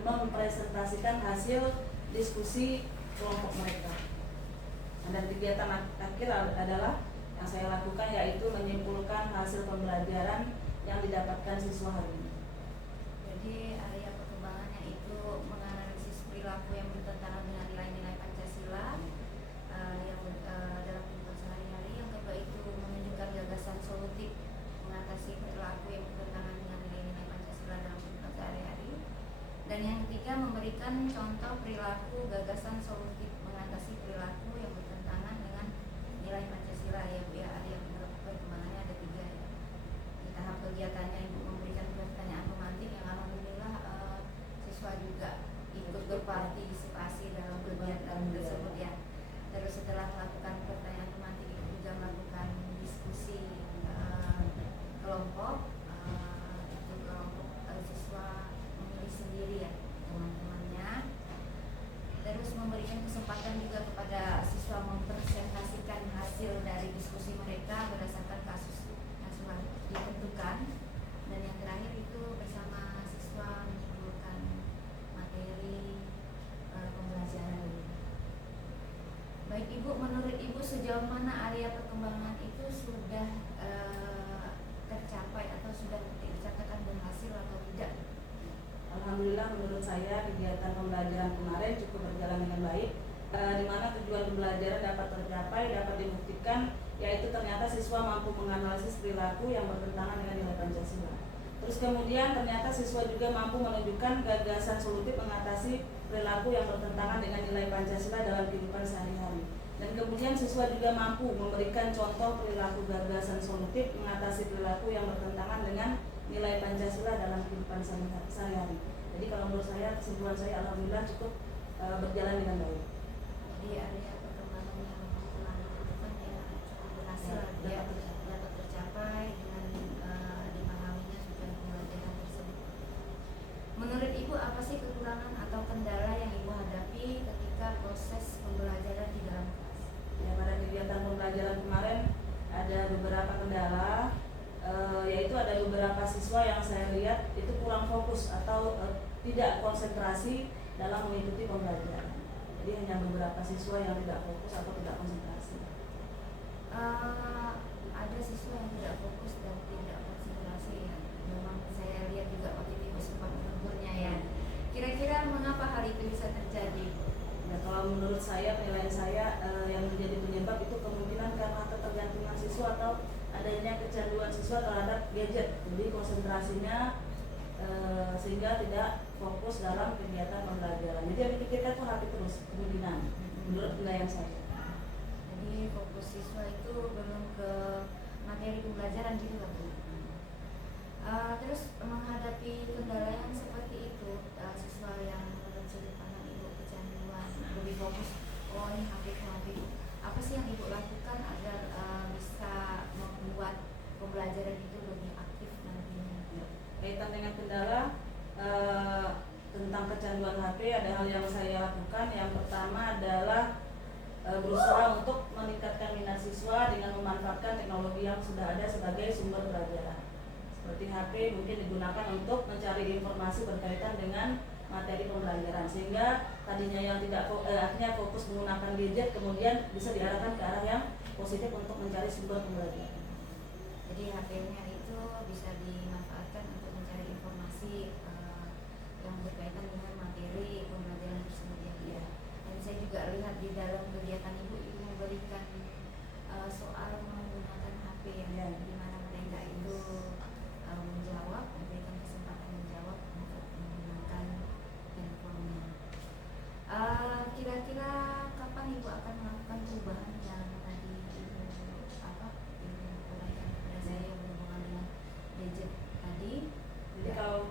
mempresentasikan hasil diskusi kelompok mereka. Dan kegiatan akhir adalah yang saya lakukan yaitu menyimpulkan hasil pembelajaran yang didapatkan siswa hari ini. Jadi area perkembangannya itu menganalisis perilaku yang bertentangan dengan nilai-nilai Pancasila yang dalam kehidupan sehari-hari. Yang kedua itu menunjukkan gagasan solutif mengatasi perilaku yang bertentangan dengan nilai-nilai Pancasila dalam kehidupan sehari-hari. Dan yang ketiga memberikan contoh perilaku gagasan solutif mengatasi perilaku yang bertentangan dengan nilai Pancasila ya Bu ya. Area perkembangannya ada 3 ya. Di tahap kegiatannya Ibu memberikan pertanyaan pemantik yang alhamdulillah siswa juga ikut berpartisipasi dalam kegiatan tersebut ya. Terus setelah melakukan pertanyaan pemantik Ibu juga melakukan diskusi kelompok, itu kelompok siswa memilih sendiri ya teman-temannya. Terus memberikan kesempatan juga kepada siswa mempresentasikan hasil dari diskusi mereka berdasarkan kasus yang sudah ditentukan. Dan yang terakhir itu bersama siswa menyimpulkan materi pembelajaran. Baik Ibu, menurut Ibu sejauh mana area perkembangan itu sudah tercapai atau sudah dikatakan berhasil atau tidak? Alhamdulillah menurut saya kegiatan pembelajaran kemarin cukup berjalan dengan baik, di mana tujuan pembelajaran dapat tercapai, dapat dibuktikan, yaitu ternyata siswa mampu menganalisis perilaku yang bertentangan dengan nilai Pancasila. Terus kemudian ternyata siswa juga mampu menunjukkan gagasan solutif mengatasi perilaku yang bertentangan dengan nilai Pancasila dalam kehidupan sehari-hari. Dan kemudian siswa juga mampu memberikan contoh perilaku gagasan solutif mengatasi perilaku yang bertentangan dengan nilai Pancasila dalam kehidupan sehari-hari. Jadi kalau menurut saya, kesimpulan saya alhamdulillah cukup berjalan dengan baik. Jadi area perkembangan yang telah dilakukan ya cukup berhasil ya, dapat tercapai dengan dipahaminya tujuan pembelajaran tersebut. Menurut Ibu apa sih kekurangan atau kendala yang Ibu hadapi ketika proses pembelajaran di dalam kelas? Ya, pada kegiatan pembelajaran kemarin ada beberapa kendala, yaitu ada beberapa siswa yang saya lihat itu kurang fokus atau tidak konsentrasi dalam mengikuti pembelajaran. Jadi hanya beberapa siswa yang tidak fokus atau tidak konsentrasi. Ada siswa yang tidak fokus dan tidak konsentrasi ya. Memang saya lihat juga waktu itu sempat menegurnya ya. Kira-kira mengapa hal itu bisa terjadi? Ya, kalau menurut saya, penilaian saya yang menjadi penyebab itu kemungkinan karena ketergantungan siswa atau adanya kecanduan siswa terhadap gadget. Jadi konsentrasinya sehingga tidak fokus dalam kegiatan pembelajaran. Jadi yang dipikirkan itu hati terus kemungkinan menurut penilaian saya. Jadi fokus siswa itu belum ke materi pembelajaran gitu kan? Terus pembelajaran. Seperti HP mungkin digunakan untuk mencari informasi berkaitan dengan materi pembelajaran, sehingga tadinya yang akhirnya fokus menggunakan gadget kemudian bisa diarahkan ke arah yang positif untuk mencari sumber pembelajaran. Jadi HP-nya itu bisa dimanfaatkan untuk mencari informasi yang berkaitan dengan materi pembelajaran tersebut ya. Dan saya juga lihat di dalam kegiatan ibu memberikan soal menggunakan HP ya, di mana mereka itu menjawab, memberikan kesempatan menjawab untuk menggunakan handphonenya. Kira-kira kapan ibu akan melakukan perubahan yang tadi ibu uraikan kepada saya berhubungan dengan gadget tadi? Jadi kalau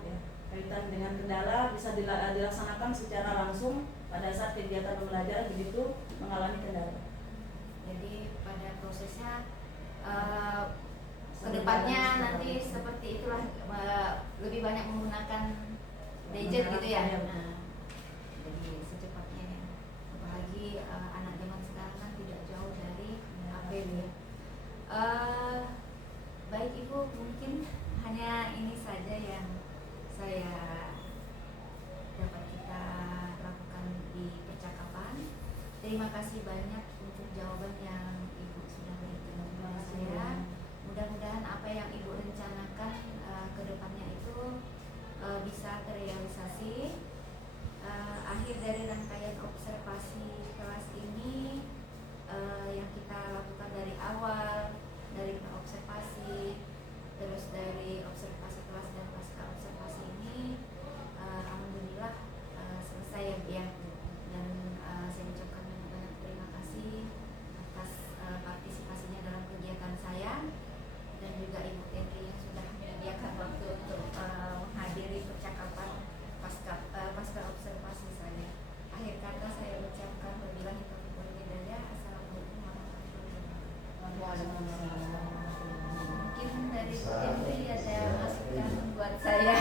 kaitan dengan kendala bisa dilaksanakan secara langsung pada saat kegiatan pembelajaran begitu mengalami kendala. Jadi pada prosesnya kedepannya nanti seperti itulah, lebih banyak menggunakan gadget gitu ya. Nah, jadi secepatnya ya. Apalagi anak zaman sekarang kan tidak jauh dari HP ya. Baik Ibu, mungkin hanya ini saja yang saya dapat kita lakukan di percakapan. Terima kasih banyak untuk jawaban yang Ibu sudah berikan kepada saya. Mudah-mudahan apa yang Ibu rencanakan ke depannya itu bisa terrealisasi. Akhir dari rangkaian observasi kelas ini yang kita lakukan dari awal, dari observasi, terus dari observasi kelas dan pasca observasi ini, alhamdulillah selesai ya. Dan saya ucapkan banyak terima kasih atas partisipasinya dalam kegiatan saya, dan juga Ibu Tendri yang sudah menyediakan waktu untuk menghadiri percakapan pasca observasi saya. Akhir kata saya ucapkan wabillahi taufiq wal hidayah. Assalamualaikum warahmatullahi wabarakatuh. Mungkin dari Bu Tendri ada masukan buat saya.